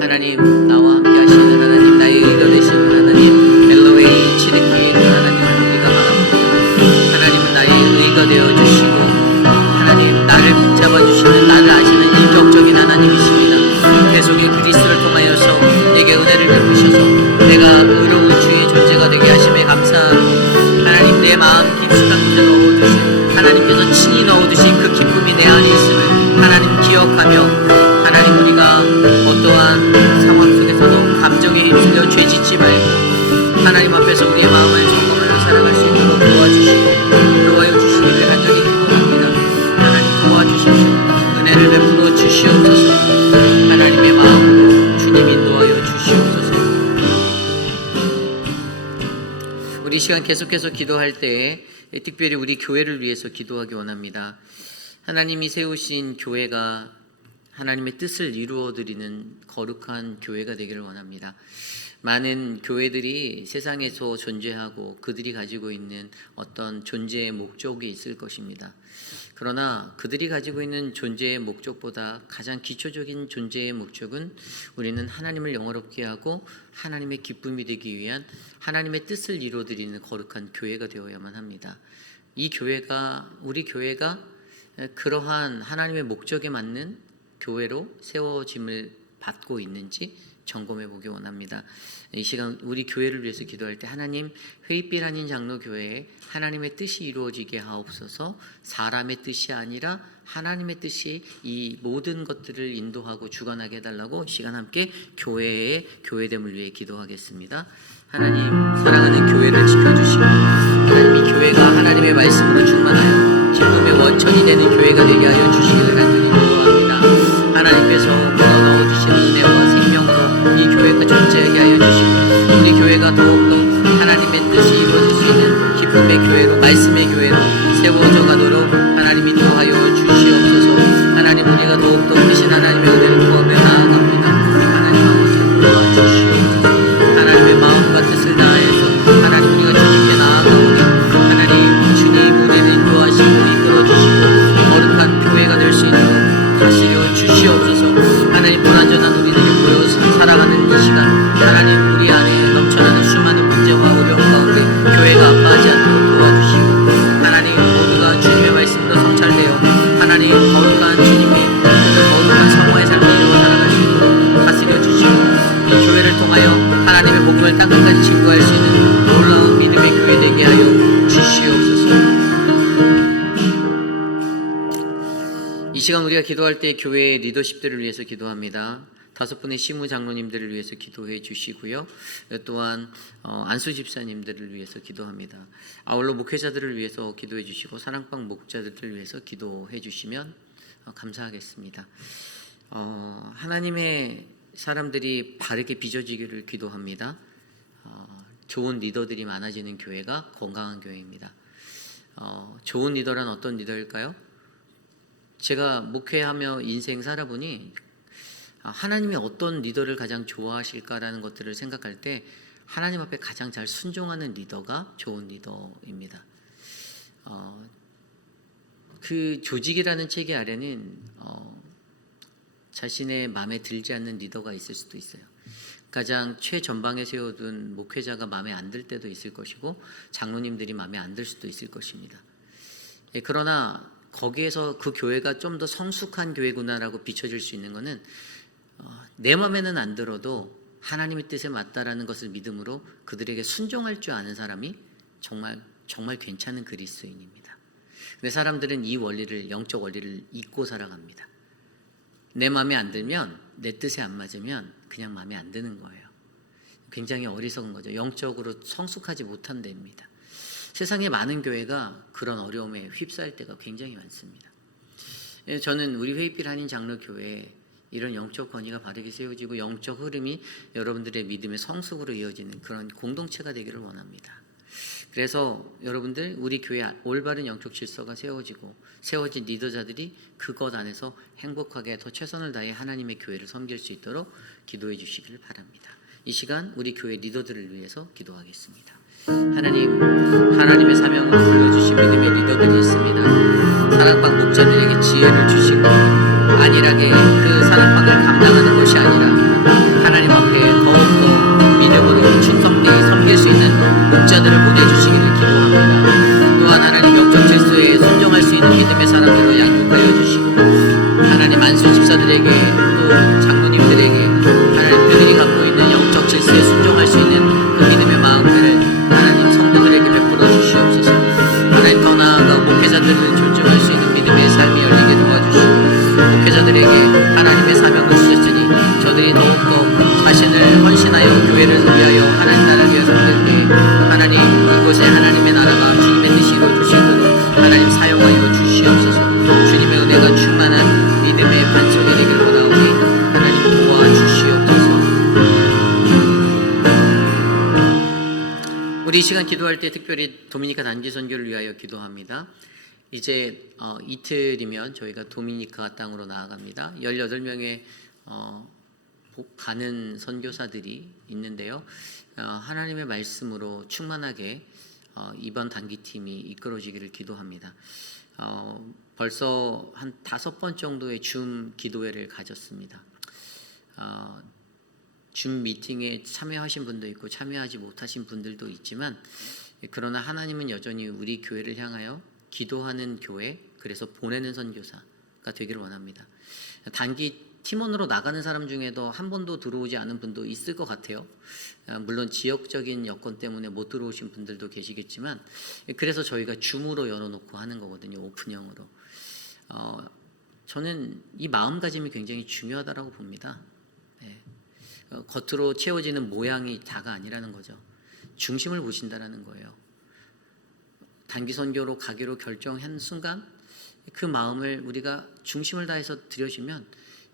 하나님, 나와 함께 하시는 하나님, 나의 의가 되시는 하나님, 엘로웨이 치르키 그 하나님을 우리가 바라봅니다. 하나님은 나의 의가 되어주시고 하나님, 나를 붙잡아주시는, 나를 아시는 인격적인 하나님이십니다. 계속의 그리스도를 통하여서 내게 은혜를 베푸셔서 내가 의로운 주의 존재가 되게 하심에 감사하고 하나님, 내 마음 깊숙한 곳에 넣어두신 하나님께서 친히 넣어두신 그 기쁨이 내 안에 있음을 하나님 기억하며 하나님, 우리가 어떠한 상황 속에서도 감정에 휩쓸려 죄짓지 말고 하나님 앞에서 우리의 마음을 점검하며 살아갈 수 있도록 도와여 주시기를 간절히 기도합니다. 하나님, 도와주십시오. 은혜를 베풀어 주시옵소서. 하나님의 마음으로 주님 인도하여 주시옵소서. 우리 시간 계속해서 기도할 때에 특별히 우리 교회를 위해서 기도하기 원합니다. 하나님이 세우신 교회가 하나님의 뜻을 이루어드리는 거룩한 교회가 되기를 원합니다. 많은 교회들이 세상에서 존재하고 그들이 가지고 있는 어떤 존재의 목적이 있을 것입니다. 그러나 그들이 가지고 있는 존재의 목적보다 가장 기초적인 존재의 목적은 우리는 하나님을 영화롭게 하고 하나님의 기쁨이 되기 위한 하나님의 뜻을 이루어드리는 거룩한 교회가 되어야만 합니다. 우리 교회가 그러한 하나님의 목적에 맞는 교회로 세워짐을 받고 있는지 점검해 보기 원합니다. 이 시간 우리 교회를 위해서 기도할 때 하나님, 회의빛 아닌 장로교회에 하나님의 뜻이 이루어지게 하옵소서. 사람의 뜻이 아니라 하나님의 뜻이 이 모든 것들을 인도하고 주관하게 해달라고 시간 함께 교회의 교회됨을 위해 기도하겠습니다. 하나님, 사랑하는 교회를 지켜주시고 하나님, 이 교회가 하나님의 말씀으로 충만하여 기쁨의 원천이 되는 교회가 되게 하여 주시기를 간절히 기도합니다. 하나님께서 넣어주신 은혜와 생명으로 이 교회가 존재하게 하여 주시고 우리 교회가 더욱더 하나님의 뜻이 이루어질 수 있는 기쁨의 교회로, 말씀의 교회로 세워져 가도록 하나님 인도하여 주시옵소서. 하나님, 우리가 더욱더 크신 하나님의 은혜를 구하며 나아갑니다. 하나님 아버지, 도와주시옵소서. 하나님의 마음과 뜻을 다해서 하나님, 우리가 주님께 나아가오니 하나님, 주님 우리를 인도하시고 이끌어주시고 거룩한 교회가 될 수 있도록 다스려 주시옵소서. 하나님, 불완전한 우리들이 모여 살아가는 이 시간 하나님, 우리 안에 넘쳐나는 수많은 문제와 어려움 가운데 교회가 아파하지 않도록 도와주시고 하나님, 모두가 주님의 말씀으로 성찰되어 하나님, 거룩한 주님이 거룩한 성화의 삶을 이루어 살아갈 수 있도록 다스려 주시고 이 교회를 통하여 하나님의 복음을 땅끝까지 증거할 수 있는 놀라운 믿음의 교회 되게 하여 주시옵소서. 이 시간 우리가 기도할 때 교회의 리더십들을 위해서 기도합니다. 5분의 시무 장로님들을 위해서 기도해 주시고요. 또한 안수 집사님들을 위해서 기도합니다. 아울러 목회자들을 위해서 기도해 주시고 사랑방 목자들을 위해서 기도해 주시면 감사하겠습니다. 하나님의 사람들이 바르게 빚어지기를 기도합니다. 좋은 리더들이 많아지는 교회가 건강한 교회입니다. 좋은 리더란 어떤 리더일까요? 제가 목회하며 인생 살아보니 하나님이 어떤 리더를 가장 좋아하실까라는 것들을 생각할 때 하나님 앞에 가장 잘 순종하는 리더가 좋은 리더입니다. 그 조직이라는 책의 아래는 자신의 마음에 들지 않는 리더가 있을 수도 있어요. 가장 최전방에 세워둔 목회자가 마음에 안 들 때도 있을 것이고 장로님들이 마음에 안 들 수도 있을 것입니다. 그러나 거기에서 그 교회가 좀 더 성숙한 교회구나라고 비춰질 수 있는 것은 내 마음에는 안 들어도 하나님의 뜻에 맞다라는 것을 믿음으로 그들에게 순종할 줄 아는 사람이 정말 괜찮은 그리스도인입니다. 근데 사람들은 이 원리를, 영적 원리를 잊고 살아갑니다. 내 마음에 안 들면, 내 뜻에 안 맞으면 그냥 마음에 안 드는 거예요. 굉장히 어리석은 거죠. 영적으로 성숙하지 못한 데입니다. 세상에 많은 교회가 그런 어려움에 휩싸일 때가 굉장히 많습니다. 저는 우리 회의필 한인 장로교회에 이런 영적 권위가 바르게 세워지고 영적 흐름이 여러분들의 믿음의 성숙으로 이어지는 그런 공동체가 되기를 원합니다. 그래서 여러분들, 우리 교회 올바른 영적 질서가 세워진 리더자들이 그것 안에서 행복하게 더 최선을 다해 하나님의 교회를 섬길 수 있도록 기도해 주시기를 바랍니다. 이 시간 우리 교회 리더들을 위해서 기도하겠습니다. 하나님의 사명으로 불러주신 믿음의 리더들이 있습니다. 사랑방 목자들에게 지혜를 주시고 안일하게 그 사랑방을 감당하는 것이 아니라 하나님 앞에 더욱더 믿음으로 충성되이 섬길 수 있는 목자들을 보내주시기를 기도합니다. 또한 하나님 영적 질서에 순종할 수 있는 믿음의 사람들로 양육하여 주시고 하나님 안수 집사들에게 또 장로님들에게 하나님 그들이 갖고 있는 영적 질서에 순종할 수 있는 그 믿음의 마음들을 하나님 성도들에게 베풀어 주시옵소서. 하나님 더 나아가 목회자들을 존중할 수 있는 믿음의 삶이 열리게 도와주시고 목회자들에게 하나님의 사명을 주셨으니 저들이 더욱더 자신을 헌신하여 교회를 위하여 하나님 나라를 위하여 섬길 때 하나님 이곳에 하나님의 나라가 주님의 뜻이 이루어질 수 있도록 하나님 사용하여 주시옵소서. 주님의 은혜가 충만한 믿음의 반석이 되길 원하오니 하나님 도와주시옵소서. 우리 이 시간 기도할 때 특별히 도미니카 단기 선교를 위하여 기도합니다. 이제 이틀이면 저희가 도미니카 땅으로 나아갑니다. 18명의 가는 선교사들이 있는데요. 하나님의 말씀으로 충만하게 이번 단기팀이 이끌어지기를 기도합니다. 벌써 한 5번 정도의 줌 기도회를 가졌습니다. 줌 미팅에 참여하신 분도 있고 참여하지 못하신 분들도 있지만 그러나 하나님은 여전히 우리 교회를 향하여 기도하는 교회, 그래서 보내는 선교사가 되기를 원합니다. 단기 팀원으로 나가는 사람 중에도 한 번도 들어오지 않은 분도 있을 것 같아요. 물론 지역적인 여건 때문에 못 들어오신 분들도 계시겠지만 그래서 저희가 줌으로 열어놓고 하는 거거든요. 오픈형으로. 저는 이 마음가짐이 굉장히 중요하다고 봅니다. 겉으로 채워지는 모양이 다가 아니라는 거죠. 중심을 보신다라는 거예요. 단기 선교로 가기로 결정한 순간 그 마음을 우리가 중심을 다해서 들여지면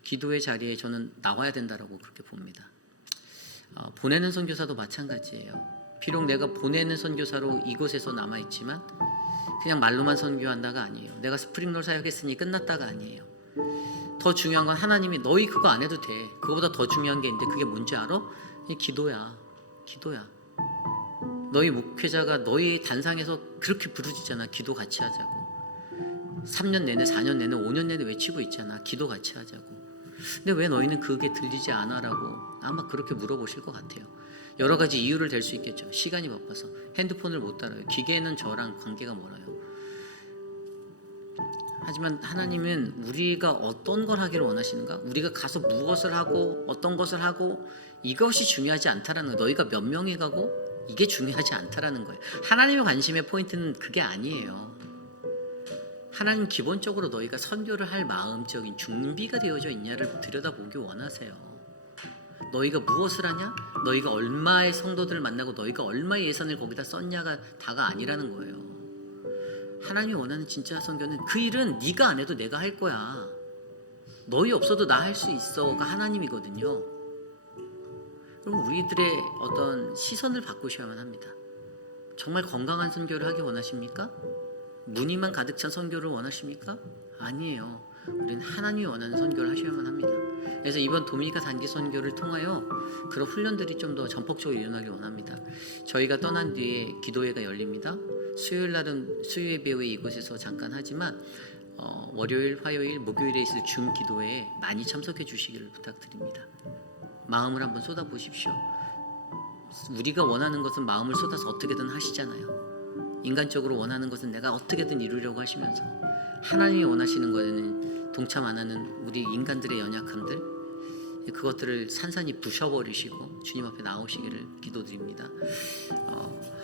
기도의 자리에 저는 나와야 된다라고 그렇게 봅니다. 보내는 선교사도 마찬가지예요. 비록 내가 보내는 선교사로 이곳에서 남아있지만 그냥 말로만 선교한다가 아니에요. 내가 스프링롤 사역했으니 끝났다가 아니에요. 더 중요한 건 하나님이 너희 그거 안 해도 돼. 그거보다 더 중요한 게 있는데 그게 뭔지 알아? 기도야. 너희 목회자가 너희 단상에서 그렇게 부르짖잖아. 기도 같이 하자고. 3년 내내, 4년 내내, 5년 내내 외치고 있잖아. 기도 같이 하자고. 근데 왜 너희는 그게 들리지 않아라고 아마 그렇게 물어보실 것 같아요. 여러 가지 이유를 댈 수 있겠죠. 시간이 바빠서 핸드폰을 못 따라요. 기계는 저랑 관계가 멀어요. 하지만 하나님은 우리가 어떤 걸 하기를 원하시는가? 우리가 가서 무엇을 하고 어떤 것을 하고 이것이 중요하지 않다라는 거예요. 너희가 몇 명이 가고 이게 중요하지 않다라는 거예요. 하나님의 관심의 포인트는 그게 아니에요. 하나님 기본적으로 너희가 선교를 할 마음적인 준비가 되어져 있냐를 들여다보기 원하세요. 너희가 무엇을 하냐? 너희가 얼마의 성도들을 만나고 너희가 얼마의 예산을 거기다 썼냐가 다가 아니라는 거예요. 하나님이 원하는 진짜 선교는 그 일은 네가 안 해도 내가 할 거야. 너희 없어도 나 할 수 있어가 하나님이거든요. 그럼 우리들의 어떤 시선을 바꾸셔야만 합니다. 정말 건강한 선교를 하기 원하십니까? 무늬만 가득 찬 선교를 원하십니까? 아니에요. 우리는 하나님이 원하는 선교를 하셔야만 합니다. 그래서 이번 도미니카 단기 선교를 통하여 그런 훈련들이 좀 더 전폭적으로 일어나길 원합니다. 저희가 떠난 뒤에 기도회가 열립니다. 수요일 날은 수요예배 후에 이곳에서 잠깐 하지만 월요일, 화요일, 목요일에 있을 줌 기도회에 많이 참석해 주시기를 부탁드립니다. 마음을 한번 쏟아보십시오. 우리가 원하는 것은 마음을 쏟아서 어떻게든 하시잖아요. 인간적으로 원하는 것은 내가 어떻게든 이루려고 하시면서 하나님이 원하시는 거에는 동참 안 하는 우리 인간들의 연약함들, 그것들을 산산히 부셔버리시고 주님 앞에 나오시기를 기도드립니다.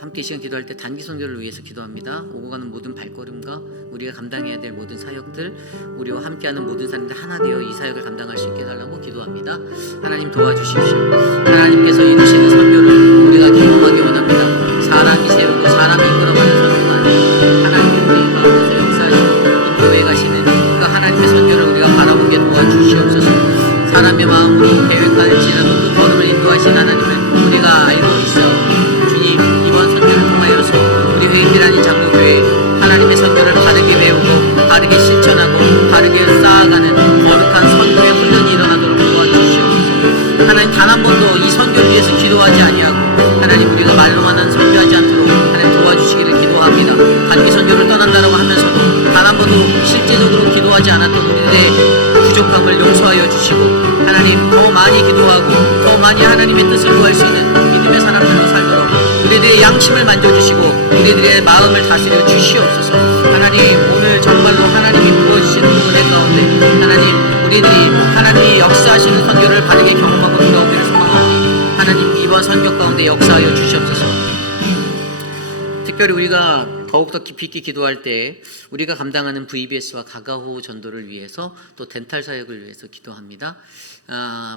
함께 이 시간 기도할 때 단기 선교를 위해서 기도합니다. 오고 가는 모든 발걸음과 우리가 감당해야 될 모든 사역들, 우리와 함께하는 모든 사람들 하나 되어 이 사역을 감당할 수 있게 해달라고 기도합니다. 하나님 도와주십시오. 하나님께서 이루시는 선교를 우리가 경험하기 원합니다. 사람이 세우고 사람이 이끌어가는 선교가 아니라 하나님이 우리 가운데서 역사하시고 교회에 가시는 그 하나님의 선교를 우리가 바라보게 도와주시옵소서. 사람의 마음으로 계획할지라도 그 걸음을 인도하신 하나님을 우리가 알고 있어. 주님, 이번 선교를 통하여서 우리 회인비라는 장로교회 하나님의 선교를 바르게 배우고 바르게 실천하고 바르게 쌓아가는 거룩한 선교의 훈련이 일어나도록 도와주시옵소서. 하나님, 단 한 번도 이 선교를 위해서 기도하지 아니하고 하나님, 우리가 말로만 선교하지 않도록 하나님 도와주시기를 기도합니다. 단기 선교를 떠난다고 하면서도 단 한 번도 실제적으로 기도하지 않았던 우리들의 부족함을 용서하여 주시고 하나님, 더 많이 기도하고 더 많이 하나님의 뜻을 구할 수 있는 믿음의 사람들로 살도록 우리들의 양심을 만져주시고 우리들의 마음을 다스려 주시옵소서. 하나님, 오늘 정말로 하나님이 부어주시는 은혜 가운데 하나님, 우리들이 하나님이 역사하시는 선교를 바르게 경험하고 돌아오기를 소망하오니 하나님, 이번 선교 가운데 역사하여 주시옵소서. 특별히 우리가 더욱더 깊이 있게 기도할 때 우리가 감당하는 VBS와 가가호 전도를 위해서 또 덴탈 사역을 위해서 기도합니다.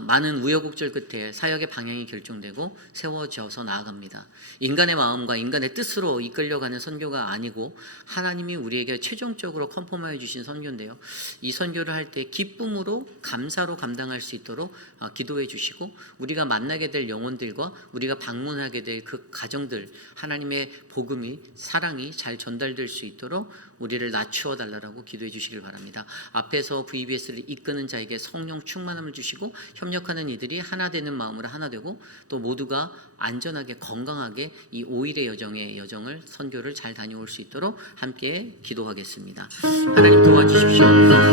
많은 우여곡절 끝에 사역의 방향이 결정되고 세워져서 나아갑니다. 인간의 마음과 인간의 뜻으로 이끌려가는 선교가 아니고 하나님이 우리에게 최종적으로 컨펌하여 주신 선교인데요. 이 선교를 할 때 기쁨으로 감사로 감당할 수 있도록 기도해 주시고 우리가 만나게 될 영혼들과 우리가 방문하게 될 그 가정들 하나님의 복음이 사랑이 잘 전달될 수 있도록 우리를 낮추어 달라고 기도해 주시길 바랍니다. 앞에서 VBS를 이끄는 자에게 성령 충만함을 주시고 협력하는 이들이 하나 되는 마음으로 하나 되고 또 모두가 안전하게 건강하게 이 5일의 여정을 선교를 잘 다녀올 수 있도록 함께 기도하겠습니다. 하나님 도와주십시오.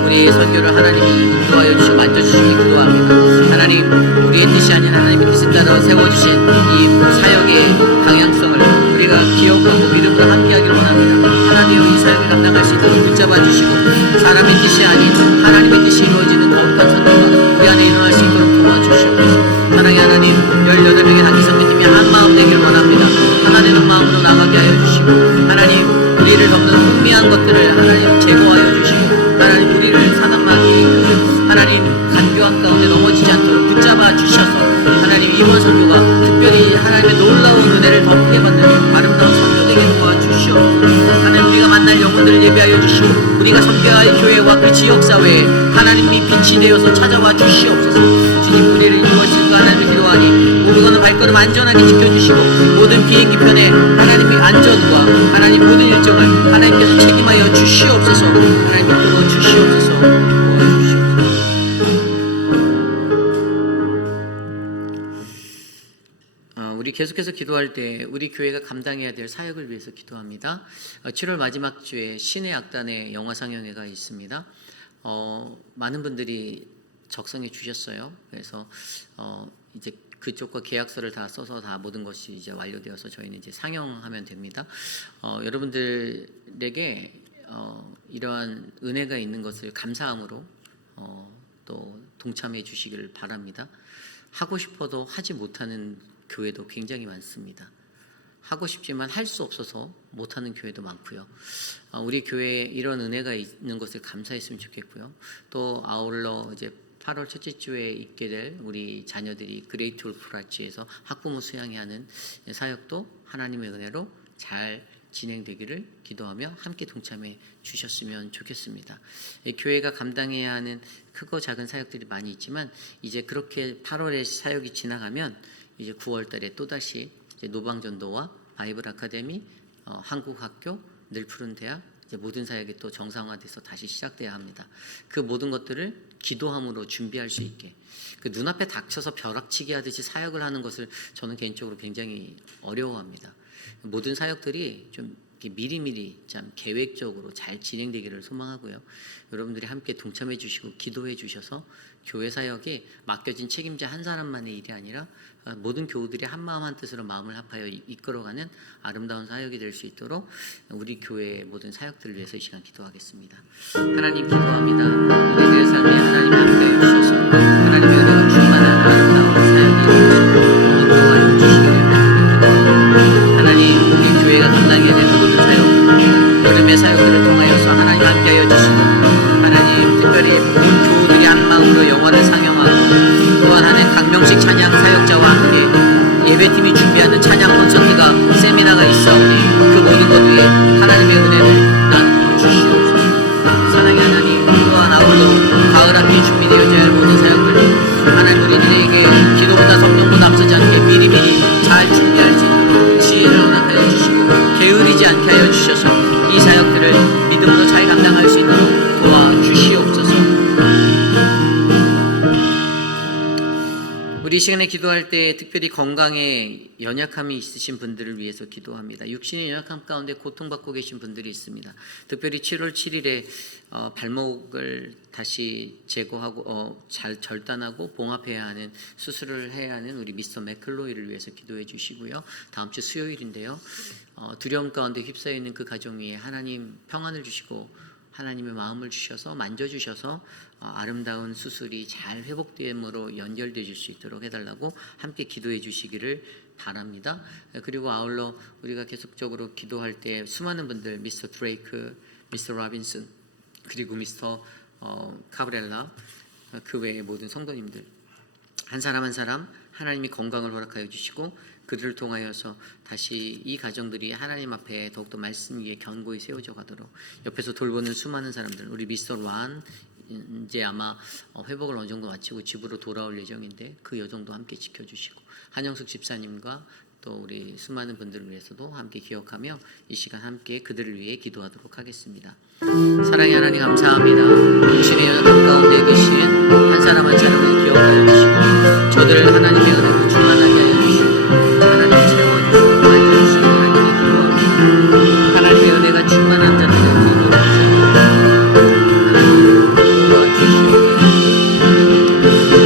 우리의 선교를 하나님이 인도하여 주시고 만져주시기 기도합니다. 하나님, 우리의 뜻이 아닌 하나님의 뜻에 따라 세워주신 이 사역의 방향성을 우리가 기억하고 믿음으로 함께하기를 원합니다. 하나 되어 이 사역을 감당할 수 있도록 붙잡아 주시고 사람의 뜻이 아닌 하나님의 뜻이 이루어지는 거룩한 선교가 우리 안에 일어날 수 있도록 도와주시옵소서. 사랑의 하나님, 18명의 단기 선교팀이 한 마음 되기를 원합니다. 하나 되는 마음으로 나가게 하여 주시고 하나님, 우리를 덮는 흥미한 것들을 하나님 제거하여 주시고 하나님, 우리를 사단마귀의 그 하나님 간교한 가운데 넘어지지 않도록 붙잡아 주셔서 하나님, 이번 선교가 특별히 하나님의 놀라운 은혜를 덮게 받는 아름다운 선교 되게 도와주시옵소서. 하나님, 우리가 만날 영혼들을 예배하여 주시고 우리가 섬겨할 교회와 그 지역사회에 하나님이 빛이 되어서 찾아와 주시옵소서. 주님, 우리를 인도하실 그 하나님을 기도하니 오고 가는 발걸음 안전하게 지켜주시고 모든 비행기편의 하나님의 안전과 하나님 모든 일정을 하나님께서 책임하여 주시옵소서. 하나님 이끌어 주시옵소서. 도와주시옵소서. 우리 계속해서 기도할 때 우리 교회가 감당해야 될 사역을 위해서 기도합니다. 7월 마지막 주에 신의 악단의 영화 상영회가 있습니다. 많은 분들이 적성해 주셨어요. 그래서 이제 그쪽과 계약서를 다 써서 다 모든 것이 이제 완료되어서 저희는 이제 상영하면 됩니다. 여러분들에게 이러한 은혜가 있는 것을 감사함으로 또 동참해 주시기를 바랍니다. 하고 싶어도 하지 못하는 교회도 굉장히 많습니다. 하고 싶지만 할 수 없어서 못하는 교회도 많고요. 우리 교회에 이런 은혜가 있는 것을 감사했으면 좋겠고요. 또 아울러 이제 8월 첫째 주에 있게 될 우리 자녀들이 그레이트 울프라치에서 학부모 수양회 하는 사역도 하나님의 은혜로 잘 진행되기를 기도하며 함께 동참해 주셨으면 좋겠습니다. 교회가 감당해야 하는 크고 작은 사역들이 많이 있지만 이제 그렇게 8월에 사역이 지나가면 이제 9월 달에 또다시 이제 노방전도와 바이블 아카데미, 한국학교, 늘푸른 대학, 이제 모든 사역이 또 정상화돼서 다시 시작돼야 합니다. 그 모든 것들을 기도함으로 준비할 수 있게, 그 눈앞에 닥쳐서 벼락치기 하듯이 사역을 하는 것을 저는 개인적으로 굉장히 어려워합니다. 모든 사역들이 좀 미리미리 참 계획적으로 잘 진행되기를 소망하고요. 여러분들이 함께 동참해 주시고 기도해 주셔서 교회 사역이 맡겨진 책임자 한 사람만의 일이 아니라 모든 교우들이 한 마음 한 뜻으로 마음을 합하여 이끌어가는 아름다운 사역이 될 수 있도록 우리 교회의 모든 사역들을 위해서 이 시간 기도하겠습니다. 하나님 기도합니다. 우리들의 삶에 하나님이 함께해 주셔서 하나님의 은혜가 충만한 아름다운 사역이 인도하여 주시기를 기도합니다. 하나님, 우리 교회가 감당해야 되는 모든 사역, 여름의 사역들을 통하여서 하나님 함께하여 주시고 하나님 특별히 온 교우들이 한 마음으로 영화를 상영하고 또한 하는 강명식 찬양 사역자와 함께 예배팀이 준비하는 찬양 콘서트가 세미나가 있사오니 그 모든 것 위에 하나님의 은혜를 나누어 주시옵소서. 사랑의 하나님, 또한 아울러 가을 함께 준비되어져야 할 모든 사역들이 하나님 우리들에게 기도보다 성령보다 앞서지 않게 미리미리 잘 준비할 수 있도록 지혜를 허락하여 주시고 게으르지 않게 하여 주셔서 이 사역들을 믿음으로 잘 감당할 수 있도록 도와주시옵소서. 우리 시간에 기도할 때 특별히 건강에 연약함이 있으신 분들을 위해서 기도합니다. 육신의 연약함 가운데 고통받고 계신 분들이 있습니다. 특별히 7월 7일에 발목을 다시 제거하고 잘 절단하고 봉합해야 하는 수술을 해야 하는 우리 미스터 맥클로이를 위해서 기도해 주시고요. 다음 주 수요일인데요. 두려움 가운데 휩싸여 있는 그 가정 위에 하나님 평안을 주시고 하나님의 마음을 주셔서 만져주셔서 아름다운 수술이 잘 회복됨으로 연결되어질 수 있도록 해달라고 함께 기도해 주시기를 바랍니다. 그리고 아울러 우리가 계속적으로 기도할 때 수많은 분들, 미스터 드레이크, 미스터 라빈슨, 그리고 미스터 카브렐라, 그 외의 모든 성도님들 한 사람 한 사람 하나님이 건강을 허락하여 주시고 그들을 통하여서 다시 이 가정들이 하나님 앞에 더욱더 말씀 위에 견고히 세워져 가도록 옆에서 돌보는 수많은 사람들, 우리 미스터 란 이제 아마 회복을 어느 정도 마치고 집으로 돌아올 예정인데 그 여정도 함께 지켜주시고 한영숙 집사님과 또 우리 수많은 분들을 위해서도 함께 기억하며 이 시간 함께 그들을 위해 기도하도록 하겠습니다. 사랑의 하나님 감사합니다. 육신의 연약함 가운데 계신 한 사람 한 사람을 기억하여 주시고 저들을 하나님의 은혜로 충만하게 하여 주시고 하나님 채워주시고 만져주시고 하나님의 기도합니다. 하나님의 은혜가 충만한 자들을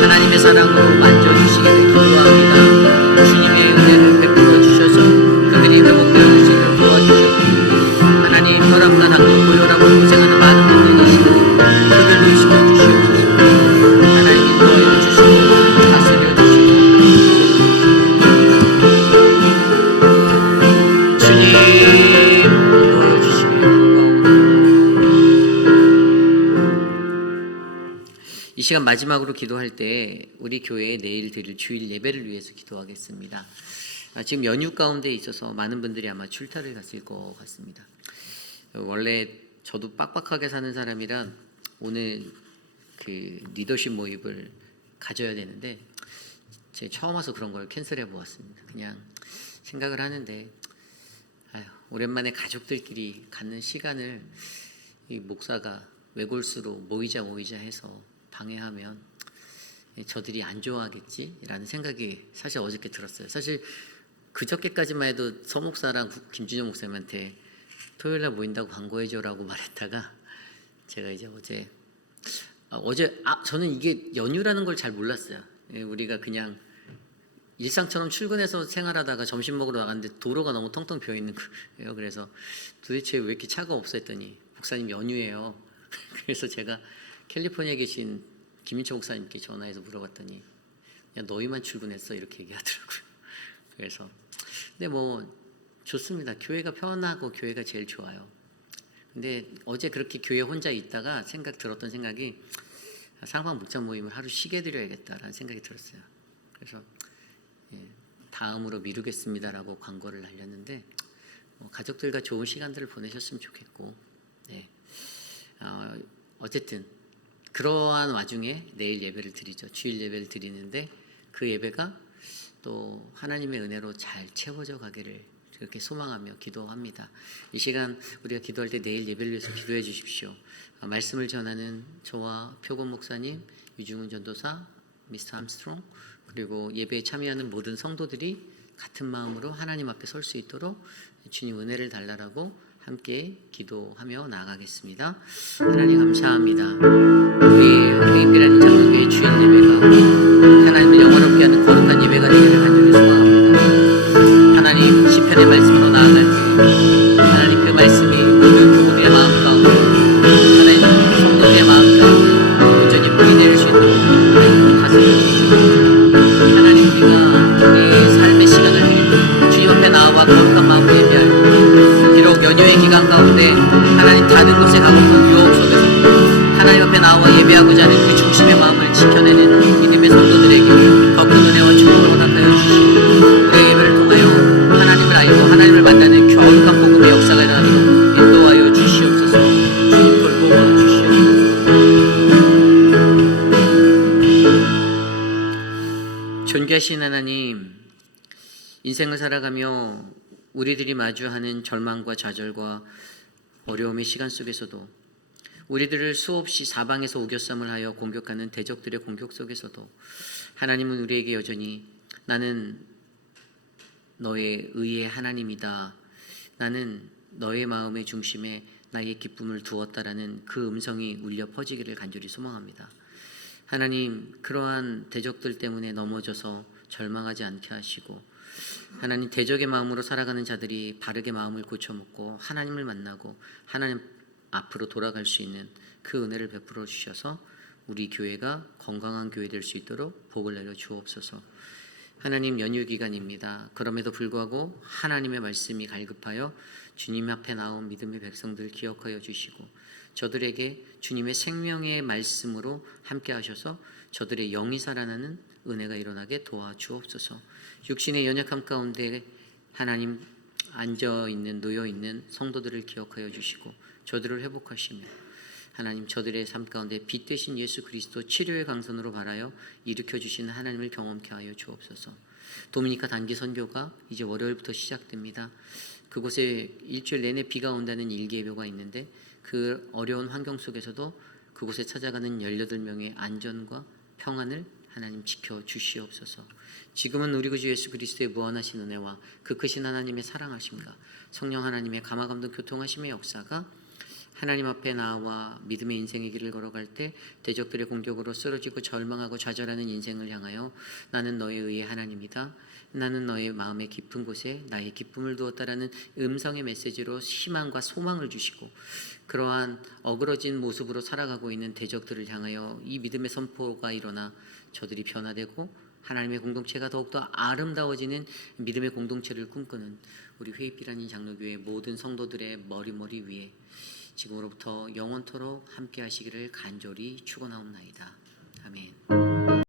하나님의 사랑으로 만져주시기를 기도합니다. 주님의 은혜를 베풀어 주셔서 그들이 회복되어 주시기를 도와주시옵소서. 하나님 혈압과 당뇨, 고혈압으로 고생하는 많은 분들이 계시고 그들도 지켜주시옵소서. 하나님 인도하여 주시고 다스려 주시고 주님 인도하여 주시기를 간구하옵나이다. 이 시간 마지막으로 기도할 때 우리 교회에 내일 드릴 주일 예배를 위해서 기도하겠습니다. 지금 연휴 가운데 있어서 많은 분들이 아마 출타를 갔을 것 같습니다. 원래 저도 빡빡하게 사는 사람이라 오늘 그 리더십 모임을 가져야 되는데 제가 처음 와서 그런 걸 캔슬해 보았습니다. 그냥 생각을 하는데 오랜만에 가족들끼리 갖는 시간을 이 목사가 외골수로 모이자 해서 방해하면 저들이 안 좋아하겠지라는 생각이 사실 어저께 들었어요. 사실 그저께까지만 해도 서 목사랑 김준영 목사님한테 토요일날 모인다고 광고해줘라고 말했다가 제가 이제 어제 저는 이게 연휴라는 걸 잘 몰랐어요. 우리가 그냥 일상처럼 출근해서 생활하다가 점심 먹으러 나갔는데 도로가 너무 텅텅 비어 있는 거예요. 그래서 도대체 왜 이렇게 차가 없어 했더니 목사님 연휴예요. 그래서 제가 캘리포니아에 계신 김인철 목사님께 전화해서 물어봤더니 야 너희만 출근했어 이렇게 얘기하더라고요. 그래서 근데 뭐 좋습니다. 교회가 편하고 교회가 제일 좋아요. 근데 어제 그렇게 교회 혼자 있다가 들었던 생각이 상방 목자 모임을 하루 쉬게 드려야겠다라는 생각이 들었어요. 그래서 다음으로 미루겠습니다라고 광고를 날렸는데 가족들과 좋은 시간들을 보내셨으면 좋겠고, 네. 어쨌든 그러한 와중에 내일 예배를 드리죠. 주일 예배를 드리는데 그 예배가 또 하나님의 은혜로 잘 채워져 가기를 그렇게 소망하며 기도합니다. 이 시간 우리가 기도할 때 내일 예배를 위해서 기도해 주십시오. 말씀을 전하는 저와 표곤 목사님, 유중훈 전도사, 미스터 암스트롱, 그리고 예배에 참여하는 모든 성도들이 같은 마음으로 하나님 앞에 설 수 있도록 주님 은혜를 달라라고 함께 기도하며 나아가겠습니다. 하나님 감사합니다. 우리 회인비라는 장로교회 주일 예배가 하나님을 영원롭게 하는 거룩한 예배가 되기를 간절히 소망합니다. 하나님 시편의 말씀으로 나아갈 때 하나님 그 말씀이 모든 교우들의 마음 가운데 하나님 성도들의 마음 가운데 온전히 보이될 수 있도록 하나님 다스려 주시옵소서. 하나님 우리가 우리의 삶의 시간을 드리고 주님 앞에 나와 거룩한 마음으로 예배할 때 비록 연휴의 기간 가운데 하나님 다른 곳에 가고픈 유혹 속에서 하나님 앞에 나와 예배하고자 하는 그 중심의 마음을 지켜내는 믿음의 성도들에게 더 큰 은혜와 축복을 허락하여 주시고 우리의 예배를 통하여 하나님을 알고 하나님을 만나는 거룩한 복음의 역사가 일어나도록 인도하여 주시옵소서. 주님 돌보아 주시옵소서. 존귀하신 하나님, 인생을 살아가며 우리들이 마주하는 절망과 좌절과 어려움의 시간 속에서도 우리들을 수없이 사방에서 우겨쌈을 하여 공격하는 대적들의 공격 속에서도 하나님은 우리에게 여전히 나는 너의 의의 하나님이다, 나는 너의 마음의 중심에 나의 기쁨을 두었다라는 그 음성이 울려 퍼지기를 간절히 소망합니다. 하나님, 그러한 대적들 때문에 넘어져서 절망하지 않게 하시고 하나님 대적의 마음으로 살아가는 자들이 바르게 마음을 고쳐먹고 하나님을 만나고 하나님 앞으로 돌아갈 수 있는 그 은혜를 베풀어 주셔서 우리 교회가 건강한 교회 될 수 있도록 복을 내려 주옵소서. 하나님 연휴 기간입니다. 그럼에도 불구하고 하나님의 말씀이 갈급하여 주님 앞에 나온 믿음의 백성들 기억하여 주시고 저들에게 주님의 생명의 말씀으로 함께 하셔서 저들의 영이 살아나는 은혜가 일어나게 도와주옵소서. 육신의 연약함 가운데 하나님 앉아있는 놓여있는 성도들을 기억하여 주시고 저들을 회복하시며 하나님 저들의 삶 가운데 빛 되신 예수 그리스도 치료의 강선으로 발하여 일으켜 주시는 하나님을 경험케 하여 주옵소서. 도미니카 단기 선교가 이제 월요일부터 시작됩니다. 그곳에 일주일 내내 비가 온다는 일기예보가 있는데 그 어려운 환경 속에서도 그곳에 찾아가는 18명의 안전과 평안을 하나님 지켜 주시옵소서. 지금은 우리 구주 예수 그리스도의 무한하신 은혜와 그 크신 하나님의 사랑하심과 성령 하나님의 감화감동 교통하심의 역사가 하나님 앞에 나와 믿음의 인생의 길을 걸어갈 때 대적들의 공격으로 쓰러지고 절망하고 좌절하는 인생을 향하여 나는 너의 의의 하나님이다, 나는 너의 마음의 깊은 곳에 나의 기쁨을 두었다라는 음성의 메시지로 희망과 소망을 주시고 그러한 어그러진 모습으로 살아가고 있는 대적들을 향하여 이 믿음의 선포가 일어나 저들이 변화되고 하나님의 공동체가 더욱더 아름다워지는 믿음의 공동체를 꿈꾸는 우리 회입비라는 장로교회 모든 성도들의 머리 위에 지금으로부터 영원토록 함께 하시기를 간절히 축원하옵나이다. 아멘.